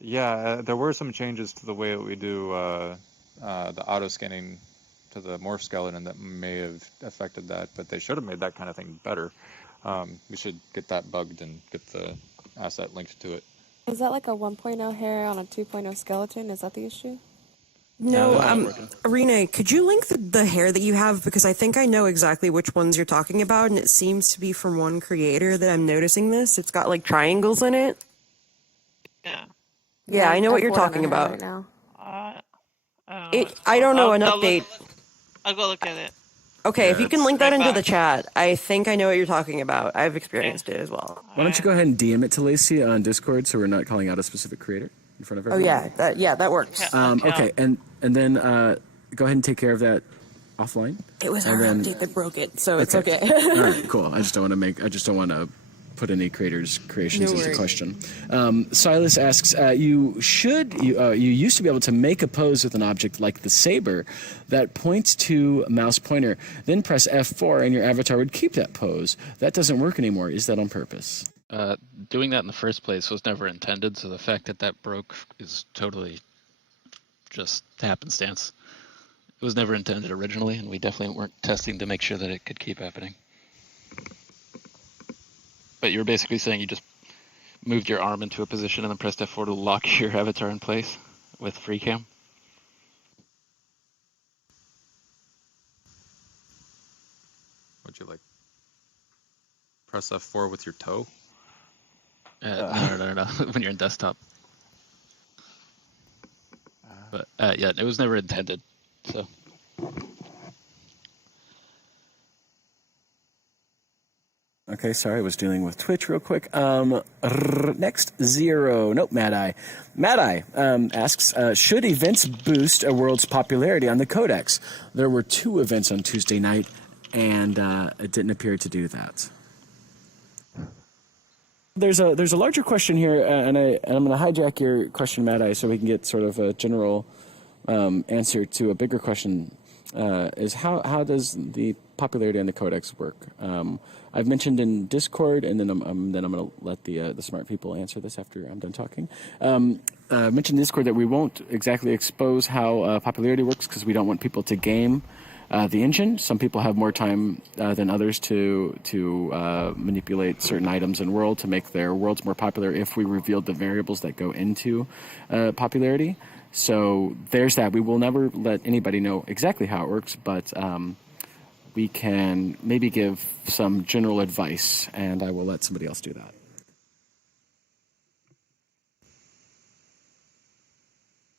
There were some changes to the way that we do the auto scanning to the morph skeleton that may have affected that, but they should have made that kind of thing better. We should get that bugged and get the asset linked to it. Is that like a 1.0 hair on a 2.0 skeleton? Is that the issue? No, that's not working. Arena, could you link the hair that you have? Because I think I know exactly which ones you're talking about, and it seems to be from one creator that I'm noticing this. It's got like triangles in it. Yeah. Yeah, I know what I'm you're bored on talking the hair about. right now. I don't know an update. I'll go look at it. Okay, Yeah, if you can it's- link that Right into back. the chat, I think I know what you're talking about. I've experienced it as well. Why don't you go ahead and DM it to Lacey on Discord so we're not calling out a specific creator in front of Oh everyone? that works. Okay, and then go ahead and take care of that offline. It was and our then, update that broke it, so it's okay. All right, cool. I just don't want to put any creators' creations No into worries. question. Silas asks, you used to be able to make a pose with an object like the saber that points to a mouse pointer, then press F4 and your avatar would keep that pose. That doesn't work anymore. Is that on purpose? Doing that in the first place was never intended, so the fact that broke is totally just happenstance. It was never intended originally, and we definitely weren't testing to make sure that it could keep happening. But you were basically saying you just moved your arm into a position and then pressed F4 to lock your avatar in place with FreeCam? Would you like press F4 with your toe? No. When you're in desktop. But yeah, it was never intended. So. Okay, sorry, I was dealing with Twitch real quick. Next, Zero. Nope, Mad Eye. Mad Eye asks, should events boost a world's popularity on the Codex? There were 2 events on Tuesday night, and it didn't appear to do that. There's a larger question here, and I'm going to hijack your question, Mad Eye, so we can get sort of a general answer to a bigger question. Is how does the popularity on the Codex work? I've mentioned in Discord, and then I'm going to let the smart people answer this after I'm done talking. I mentioned in Discord that we won't exactly expose how popularity works because we don't want people to game the engine. Some people have more time than others to manipulate certain items in world to make their worlds more popular if we revealed the variables that go into popularity. So there's that. We will never let anybody know exactly how it works, but we can maybe give some general advice, and I will let somebody else do that.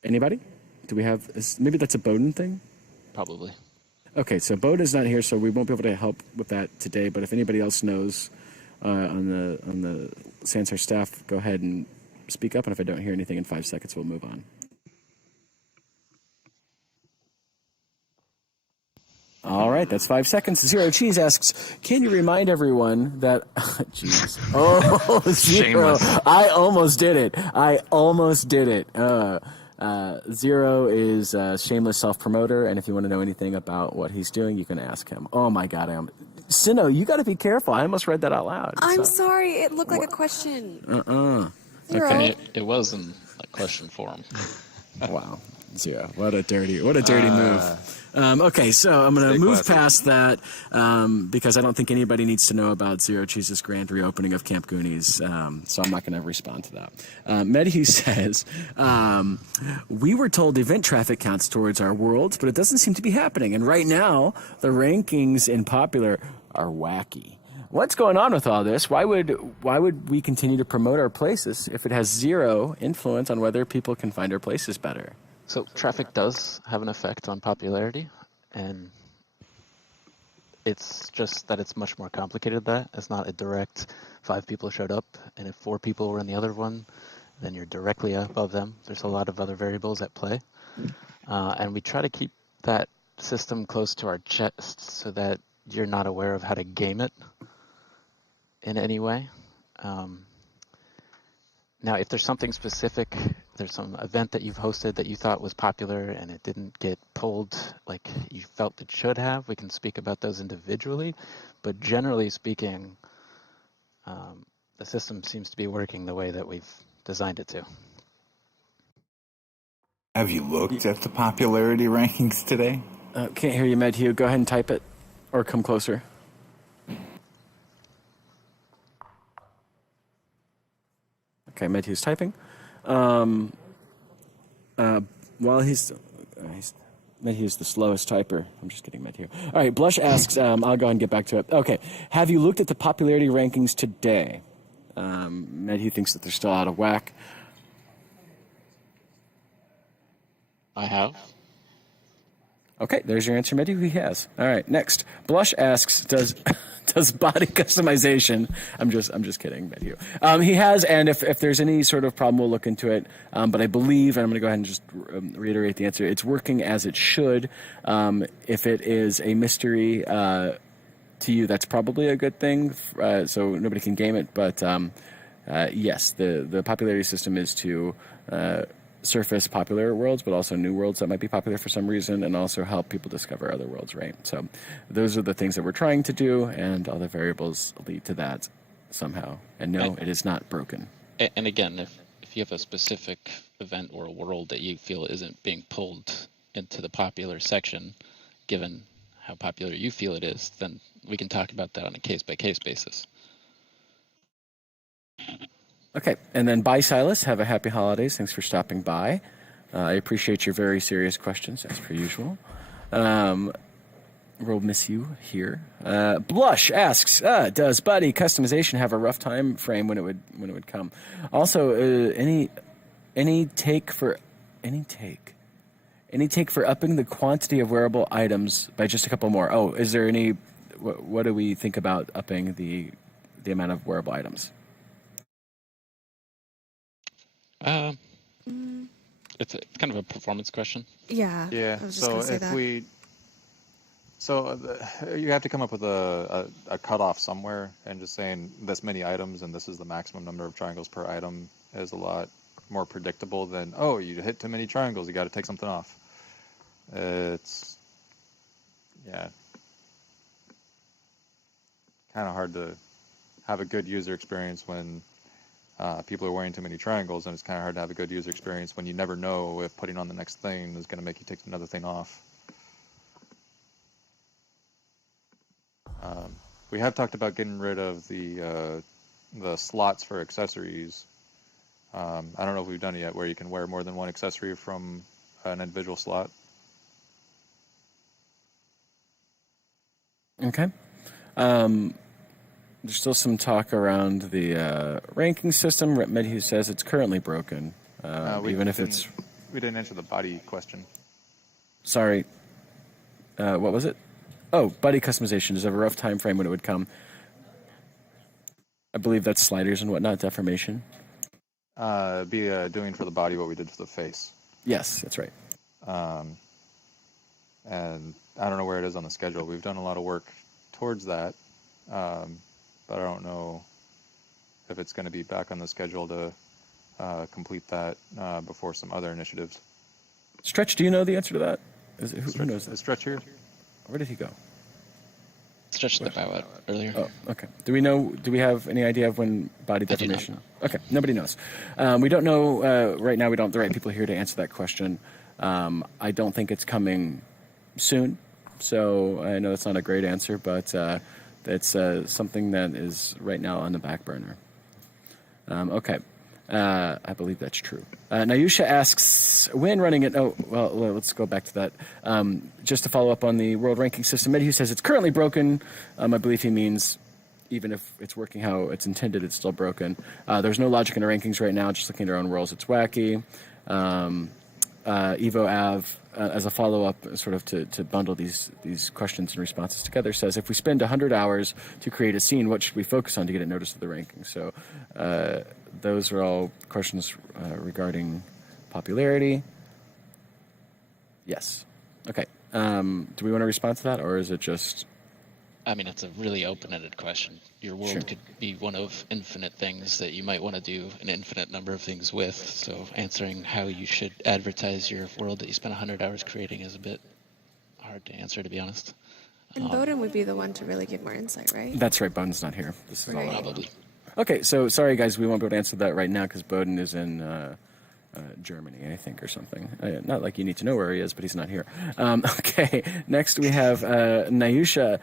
Anybody? Do we have? Maybe that's a Bowden thing? Probably. Okay, so Bowden's not here, so we won't be able to help with that today. But if anybody else knows on the Sansar staff, go ahead and speak up. And if I don't hear anything in 5 seconds, we'll move on. All right, that's 5 seconds. Zero Cheese asks, can you remind everyone that... Jeez. Oh, Zero. Shameless. I almost did it. Zero is a shameless self-promoter, and if you want to know anything about what he's doing, you can ask him. Oh, my God. Sino, you got to be careful. I almost read that out loud. I'm sorry. It looked like a question. Zero. Okay. It was in question form. Wow. Zero. What a dirty move. Okay, so I'm going to move past that because I don't think anybody needs to know about Zero Cheese's grand reopening of Camp Goonies, so I'm not going to respond to that. Medhu says, we were told event traffic counts towards our worlds, but it doesn't seem to be happening. And right now, the rankings in popular are wacky. What's going on with all this? Why would we continue to promote our places if it has zero influence on whether people can find our places better? So traffic does have an effect on popularity, and it's just that it's much more complicated than that. It's not a direct 5 people showed up, and if 4 people were in the other one, then you're directly above them. There's a lot of other variables at play, and we try to keep that system close to our chest so that you're not aware of how to game it in any way. Now, if there's something specific, there's some event that you've hosted that you thought was popular and it didn't get pulled like you felt it should have, we can speak about those individually. But generally speaking, the system seems to be working the way that we've designed it to. Have you looked at the popularity rankings today? Can't hear you, Medhu. Go ahead and type it or come closer. Okay, Medhu's typing. While he's Medhu is the slowest typer. I'm just kidding, Medhu. All right, Blush asks, I'll go ahead and get back to it. Okay, have you looked at the popularity rankings today? Medhu thinks that they're still out of whack. I have. Okay, there's your answer, Medhu. He has. All right, next. Blush asks, does body customization? I'm just kidding, Medhu. He has, and if there's any sort of problem, we'll look into it. But I believe, and I'm going to go ahead and just reiterate the answer. It's working as it should. If it is a mystery to you, that's probably a good thing. So nobody can game it. But yes, the popularity system is to surface popular worlds, but also new worlds that might be popular for some reason, and also help people discover other worlds, right? So those are the things that we're trying to do, and all the variables lead to that somehow. And no, it is not broken. And again, if you have a specific event or a world that you feel isn't being pulled into the popular section, given how popular you feel it is, then we can talk about that on a case-by-case basis. Okay, and then bye, Silas. Have a happy holidays. Thanks for stopping by. I appreciate your very serious questions, as per usual. We'll miss you here. Blush asks, does body customization have a rough time frame when it would come? Also, any take for upping the quantity of wearable items by just a couple more? Oh, is there any? What do we think about upping the amount of wearable items? It's kind of a performance question. Yeah. Yeah. I was just So gonna say if that. You have to come up with a cutoff somewhere, and just saying this many items and this is the maximum number of triangles per item is a lot more predictable than, oh, you hit too many triangles, you got to take something off. It's kind of hard to have a good user experience when people are wearing too many triangles, and it's kind of hard to have a good user experience when you never know if putting on the next thing is going to make you take another thing off. We have talked about getting rid of the slots for accessories. I don't know if we've done it yet, where you can wear more than one accessory from an individual slot. Okay. There's still some talk around the ranking system. Medhu says it's currently broken, even if it's... We didn't answer the body question. Sorry. What was it? Oh, body customization. Does it have a rough time frame when it would come? I believe that's sliders and whatnot, deformation. Doing for the body what we did for the face. Yes, that's right. And I don't know where it is on the schedule. We've done a lot of work towards that, but I don't know if it's going to be back on the schedule to complete that before some other initiatives. Stretch, do you know the answer to that? Who knows that? Is Stretch here? Where did he go? Stretch the bow out earlier. Oh, okay. Do we have any idea of when body deformation? Okay, nobody knows. We don't know right now. We don't have the right people here to answer that question. I don't think it's coming soon. So I know that's not a great answer, but it's something that is right now on the back burner. Okay. I believe that's true. Nayusha asks, when running it... Oh, well, let's go back to that. Just to follow up on the world ranking system, Medhu says it's currently broken. I believe he means even if it's working how it's intended, it's still broken. There's no logic in the rankings right now. Just looking at our own worlds, it's wacky. Evo Av, as a follow-up, sort of to bundle these questions and responses together, says, if we spend 100 hours to create a scene, what should we focus on to get it noticed in the rankings? So those are all questions regarding popularity. Yes. Okay. Do we want to respond to that, or is it just... I mean, it's a really open-ended question. Your world could be one of infinite things that you might want to do an infinite number of things with. So answering how you should advertise your world that you spent 100 hours creating is a bit hard to answer, to be honest. And Bowden would be the one to really give more insight, right? That's right. Bowden's not here. This is Right. all Probably. Okay, so sorry, guys. We won't be able to answer that right now because Bowden is in Germany, I think, or something. Not like you need to know where he is, but he's not here. Okay, next we have Nayusha.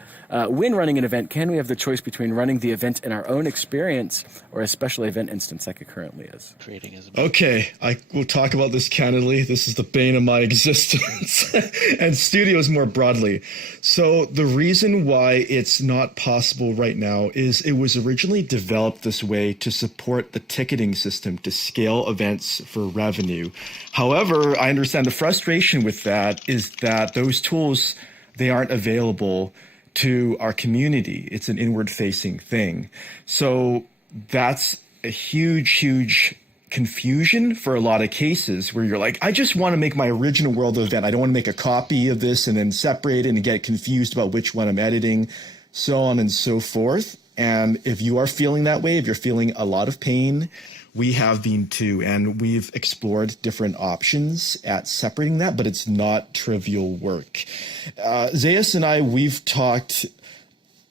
When running an event, can we have the choice between running the event in our own experience or a special event instance like it currently is? Creating as Okay, I will talk about this candidly. This is the bane of my existence and studios more broadly. So the reason why it's not possible right now is it was originally developed this way to support the ticketing system to scale events for revenue. However, I understand the frustration with that is that those tools, they aren't available to our community. It's an inward-facing thing. So that's a huge confusion for a lot of cases where you're like, I just want to make my original world event. I don't want to make a copy of this and then separate it and get confused about which one I'm editing, so on and so forth. And if you are feeling that way, if you're feeling a lot of pain, we have been too, and we've explored different options at separating that, but it's not trivial work. Zayas and I, we've talked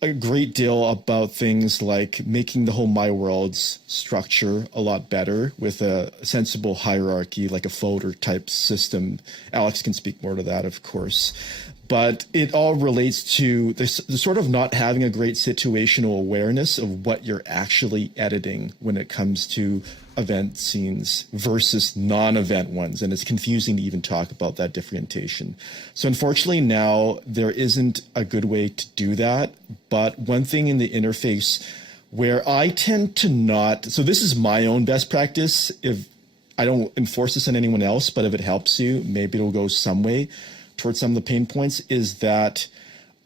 a great deal about things like making the whole My Worlds structure a lot better with a sensible hierarchy, like a folder type system. Alex can speak more to that, of course. But it all relates to the sort of not having a great situational awareness of what you're actually editing when it comes to event scenes versus non-event ones. And it's confusing to even talk about that differentiation. So unfortunately now there isn't a good way to do that. But one thing in the interface where I tend to not, so this is my own best practice. If I don't enforce this on anyone else, but if it helps you, maybe it'll go some way towards some of the pain points, is that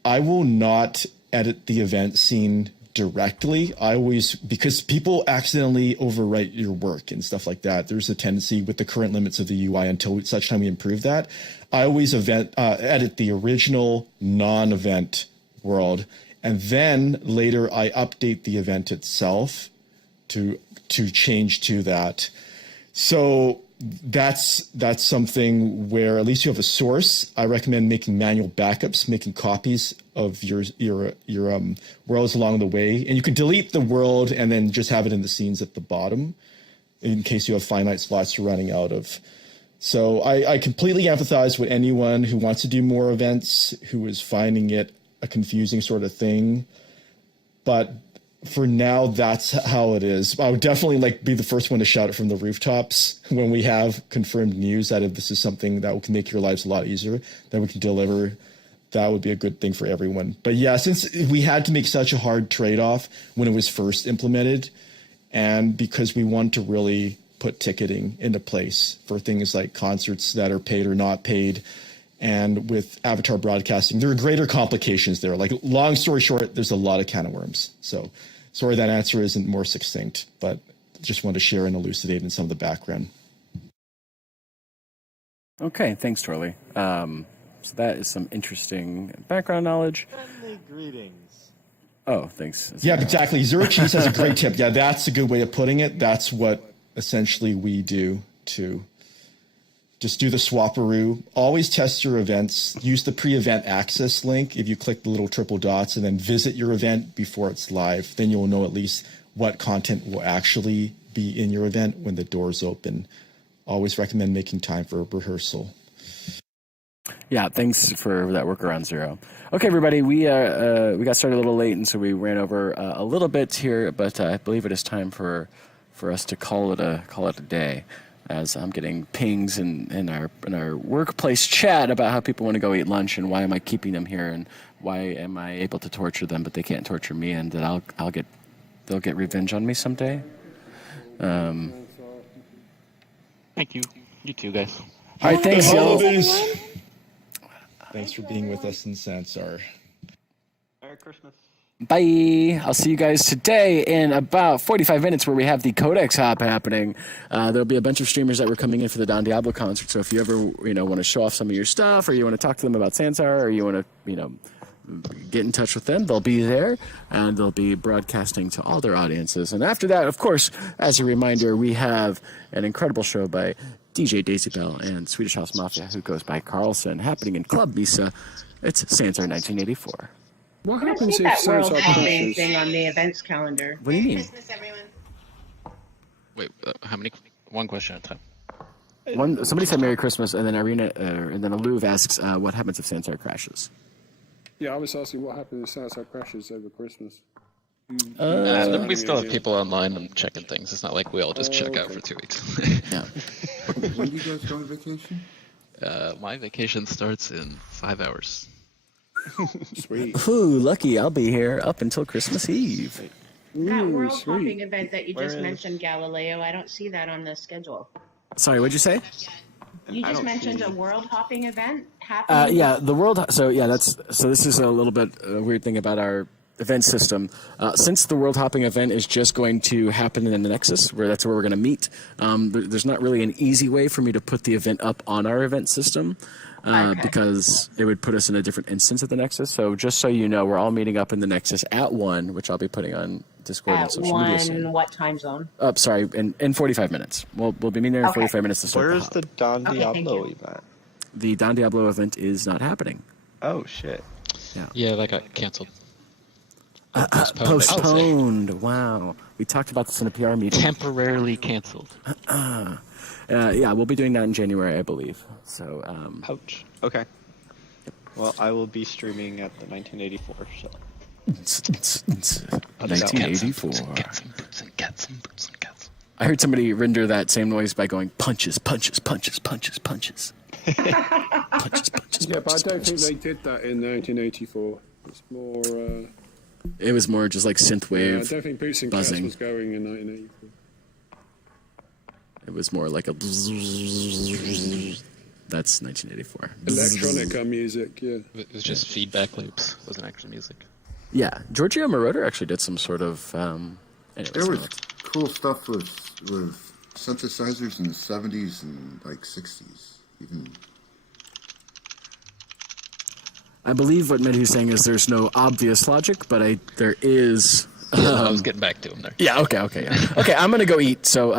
I will not edit the event scene directly. I always, because people accidentally overwrite your work and stuff like that. There's a tendency with the current limits of the UI until such time we improve that. I always edit the original non-event world, and then later I update the event itself to change to that. So that's something where at least you have a source. I recommend making manual backups, making copies of your worlds along the way. And you can delete the world and then just have it in the scenes at the bottom in case you have finite slots you're running out of. So I completely empathize with anyone who wants to do more events, who is finding it a confusing sort of thing. But for now, that's how it is. I would definitely be the first one to shout it from the rooftops when we have confirmed news that if this is something that can make your lives a lot easier, that we can deliver, that would be a good thing for everyone. But yeah, since we had to make such a hard trade-off when it was first implemented, and because we want to really put ticketing into place for things like concerts that are paid or not paid, and with avatar broadcasting, there are greater complications there. Like, long story short, there's a lot of can of worms. So sorry that answer isn't more succinct, but just want to share and elucidate in some of the background. Okay, thanks, Torley. So that is some interesting background knowledge. Friendly greetings. Oh, thanks. Yeah, exactly. Zero Cheese has a great tip. Yeah, that's a good way of putting it. That's what essentially we do too. Just do the swapperoo. Always test your events. Use the pre-event access link. If you click the little triple dots and then visit your event before it's live, then you'll know at least what content will actually be in your event when the doors open. Always recommend making time for a rehearsal. Yeah, thanks for that workaround, Zero. Okay, everybody, we got started a little late, and so we ran over a little bit here, but I believe it is time for us to call it a day. As I'm getting pings in our workplace chat about how people want to go eat lunch and why am I keeping them here and why am I able to torture them but they can't torture me, and that they'll get revenge on me someday. Thank you. You too, guys. All right, thanks, y'all. Thanks for being with us in Sansar. Merry Christmas. Bye. I'll see you guys today in about 45 minutes where we have the Codex Hop happening. There'll be a bunch of streamers that were coming in for the Don Diablo concert. So if you ever, want to show off some of your stuff, or you want to talk to them about Sansar, or you want to, get in touch with them, they'll be there and they'll be broadcasting to all their audiences. And after that, of course, as a reminder, we have an incredible show by DJ Daisy Bell and Swedish House Mafia, who goes by Carlson, happening in Club Misa. It's Sansar 1984. What I happens see if that world Sansar hopping crashes? thing on the events calendar. What do you mean? Christmas, everyone. Wait, how many? One question at a time. Somebody said Merry Christmas, and then Aluv asks, what happens if Sansar crashes? Yeah, I was asking what happens if Southside crashes over Christmas. We still have people online and checking things. It's not like we all just check out for 2 weeks. Yeah. When do you guys go on vacation? My vacation starts in 5 hours. Sweet. Ooh, lucky! I'll be here up until Christmas Eve. That world hopping event that you just mentioned, Galileo, I don't see that on the schedule. Sorry, what'd you say? You just mentioned a world hopping event happening. Yeah, the world. So this is a little bit weird thing about our event system. Since the world hopping event is just going to happen in the Nexus, that's where we're going to meet. There's not really an easy way for me to put the event up on our event system. Because it would put us in a different instance of the Nexus. So just so you know, we're all meeting up in the Nexus at 1, which I'll be putting on Discord and social media soon. What time zone? Sorry, in 45 minutes. We'll be meeting there in 45 minutes to start. Where is the Don Diablo event? The Don Diablo event is not happening. Oh shit. Yeah, that got canceled. Postponed. Wow. We talked about this in a PR meeting. Temporarily canceled. Yeah, we'll be doing that in January, I believe. So. Ouch. Okay. Well, I will be streaming at the 1984 show. 1984. I heard somebody render that same noise by going punches, punches, punches, punches, punches. Punches, punches. Yeah, but I don't think they did that in 1984. It's more. It was more just like synthwave. Yeah, I don't think Boots and Cats buzzing. was going in 1984. It was more like a. That's 1984. Electronica music, yeah. It was just feedback loops. It wasn't actually music. Yeah, Giorgio Moroder actually did some sort of. There was cool stuff with synthesizers in the 70s and like 60s, even. I believe what Medhu's saying is there's no obvious logic, but there is. I was getting back to him there. Yeah. Okay. Yeah. Okay. I'm gonna go eat. So,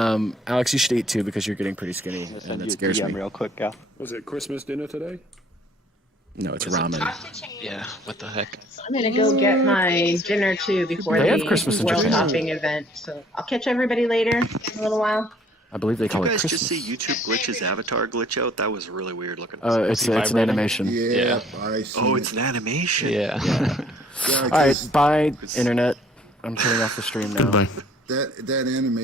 Alex, you should eat too because you're getting pretty skinny, and that scares me. Real quick, Gal. Was it Christmas dinner today? No, it's ramen. Yeah. What the heck? I'm gonna go get my dinner too before They the have Christmas in world Japan. hopping event. So I'll catch everybody later in a little while. I believe they call Did it you guys Christmas. just see YouTube Glitch's avatar glitch out? That was really weird looking. It's an animation. Yeah, I see. Oh, it's an animation. Yeah. All right. Bye, internet. I'm turning off the stream now. That animation.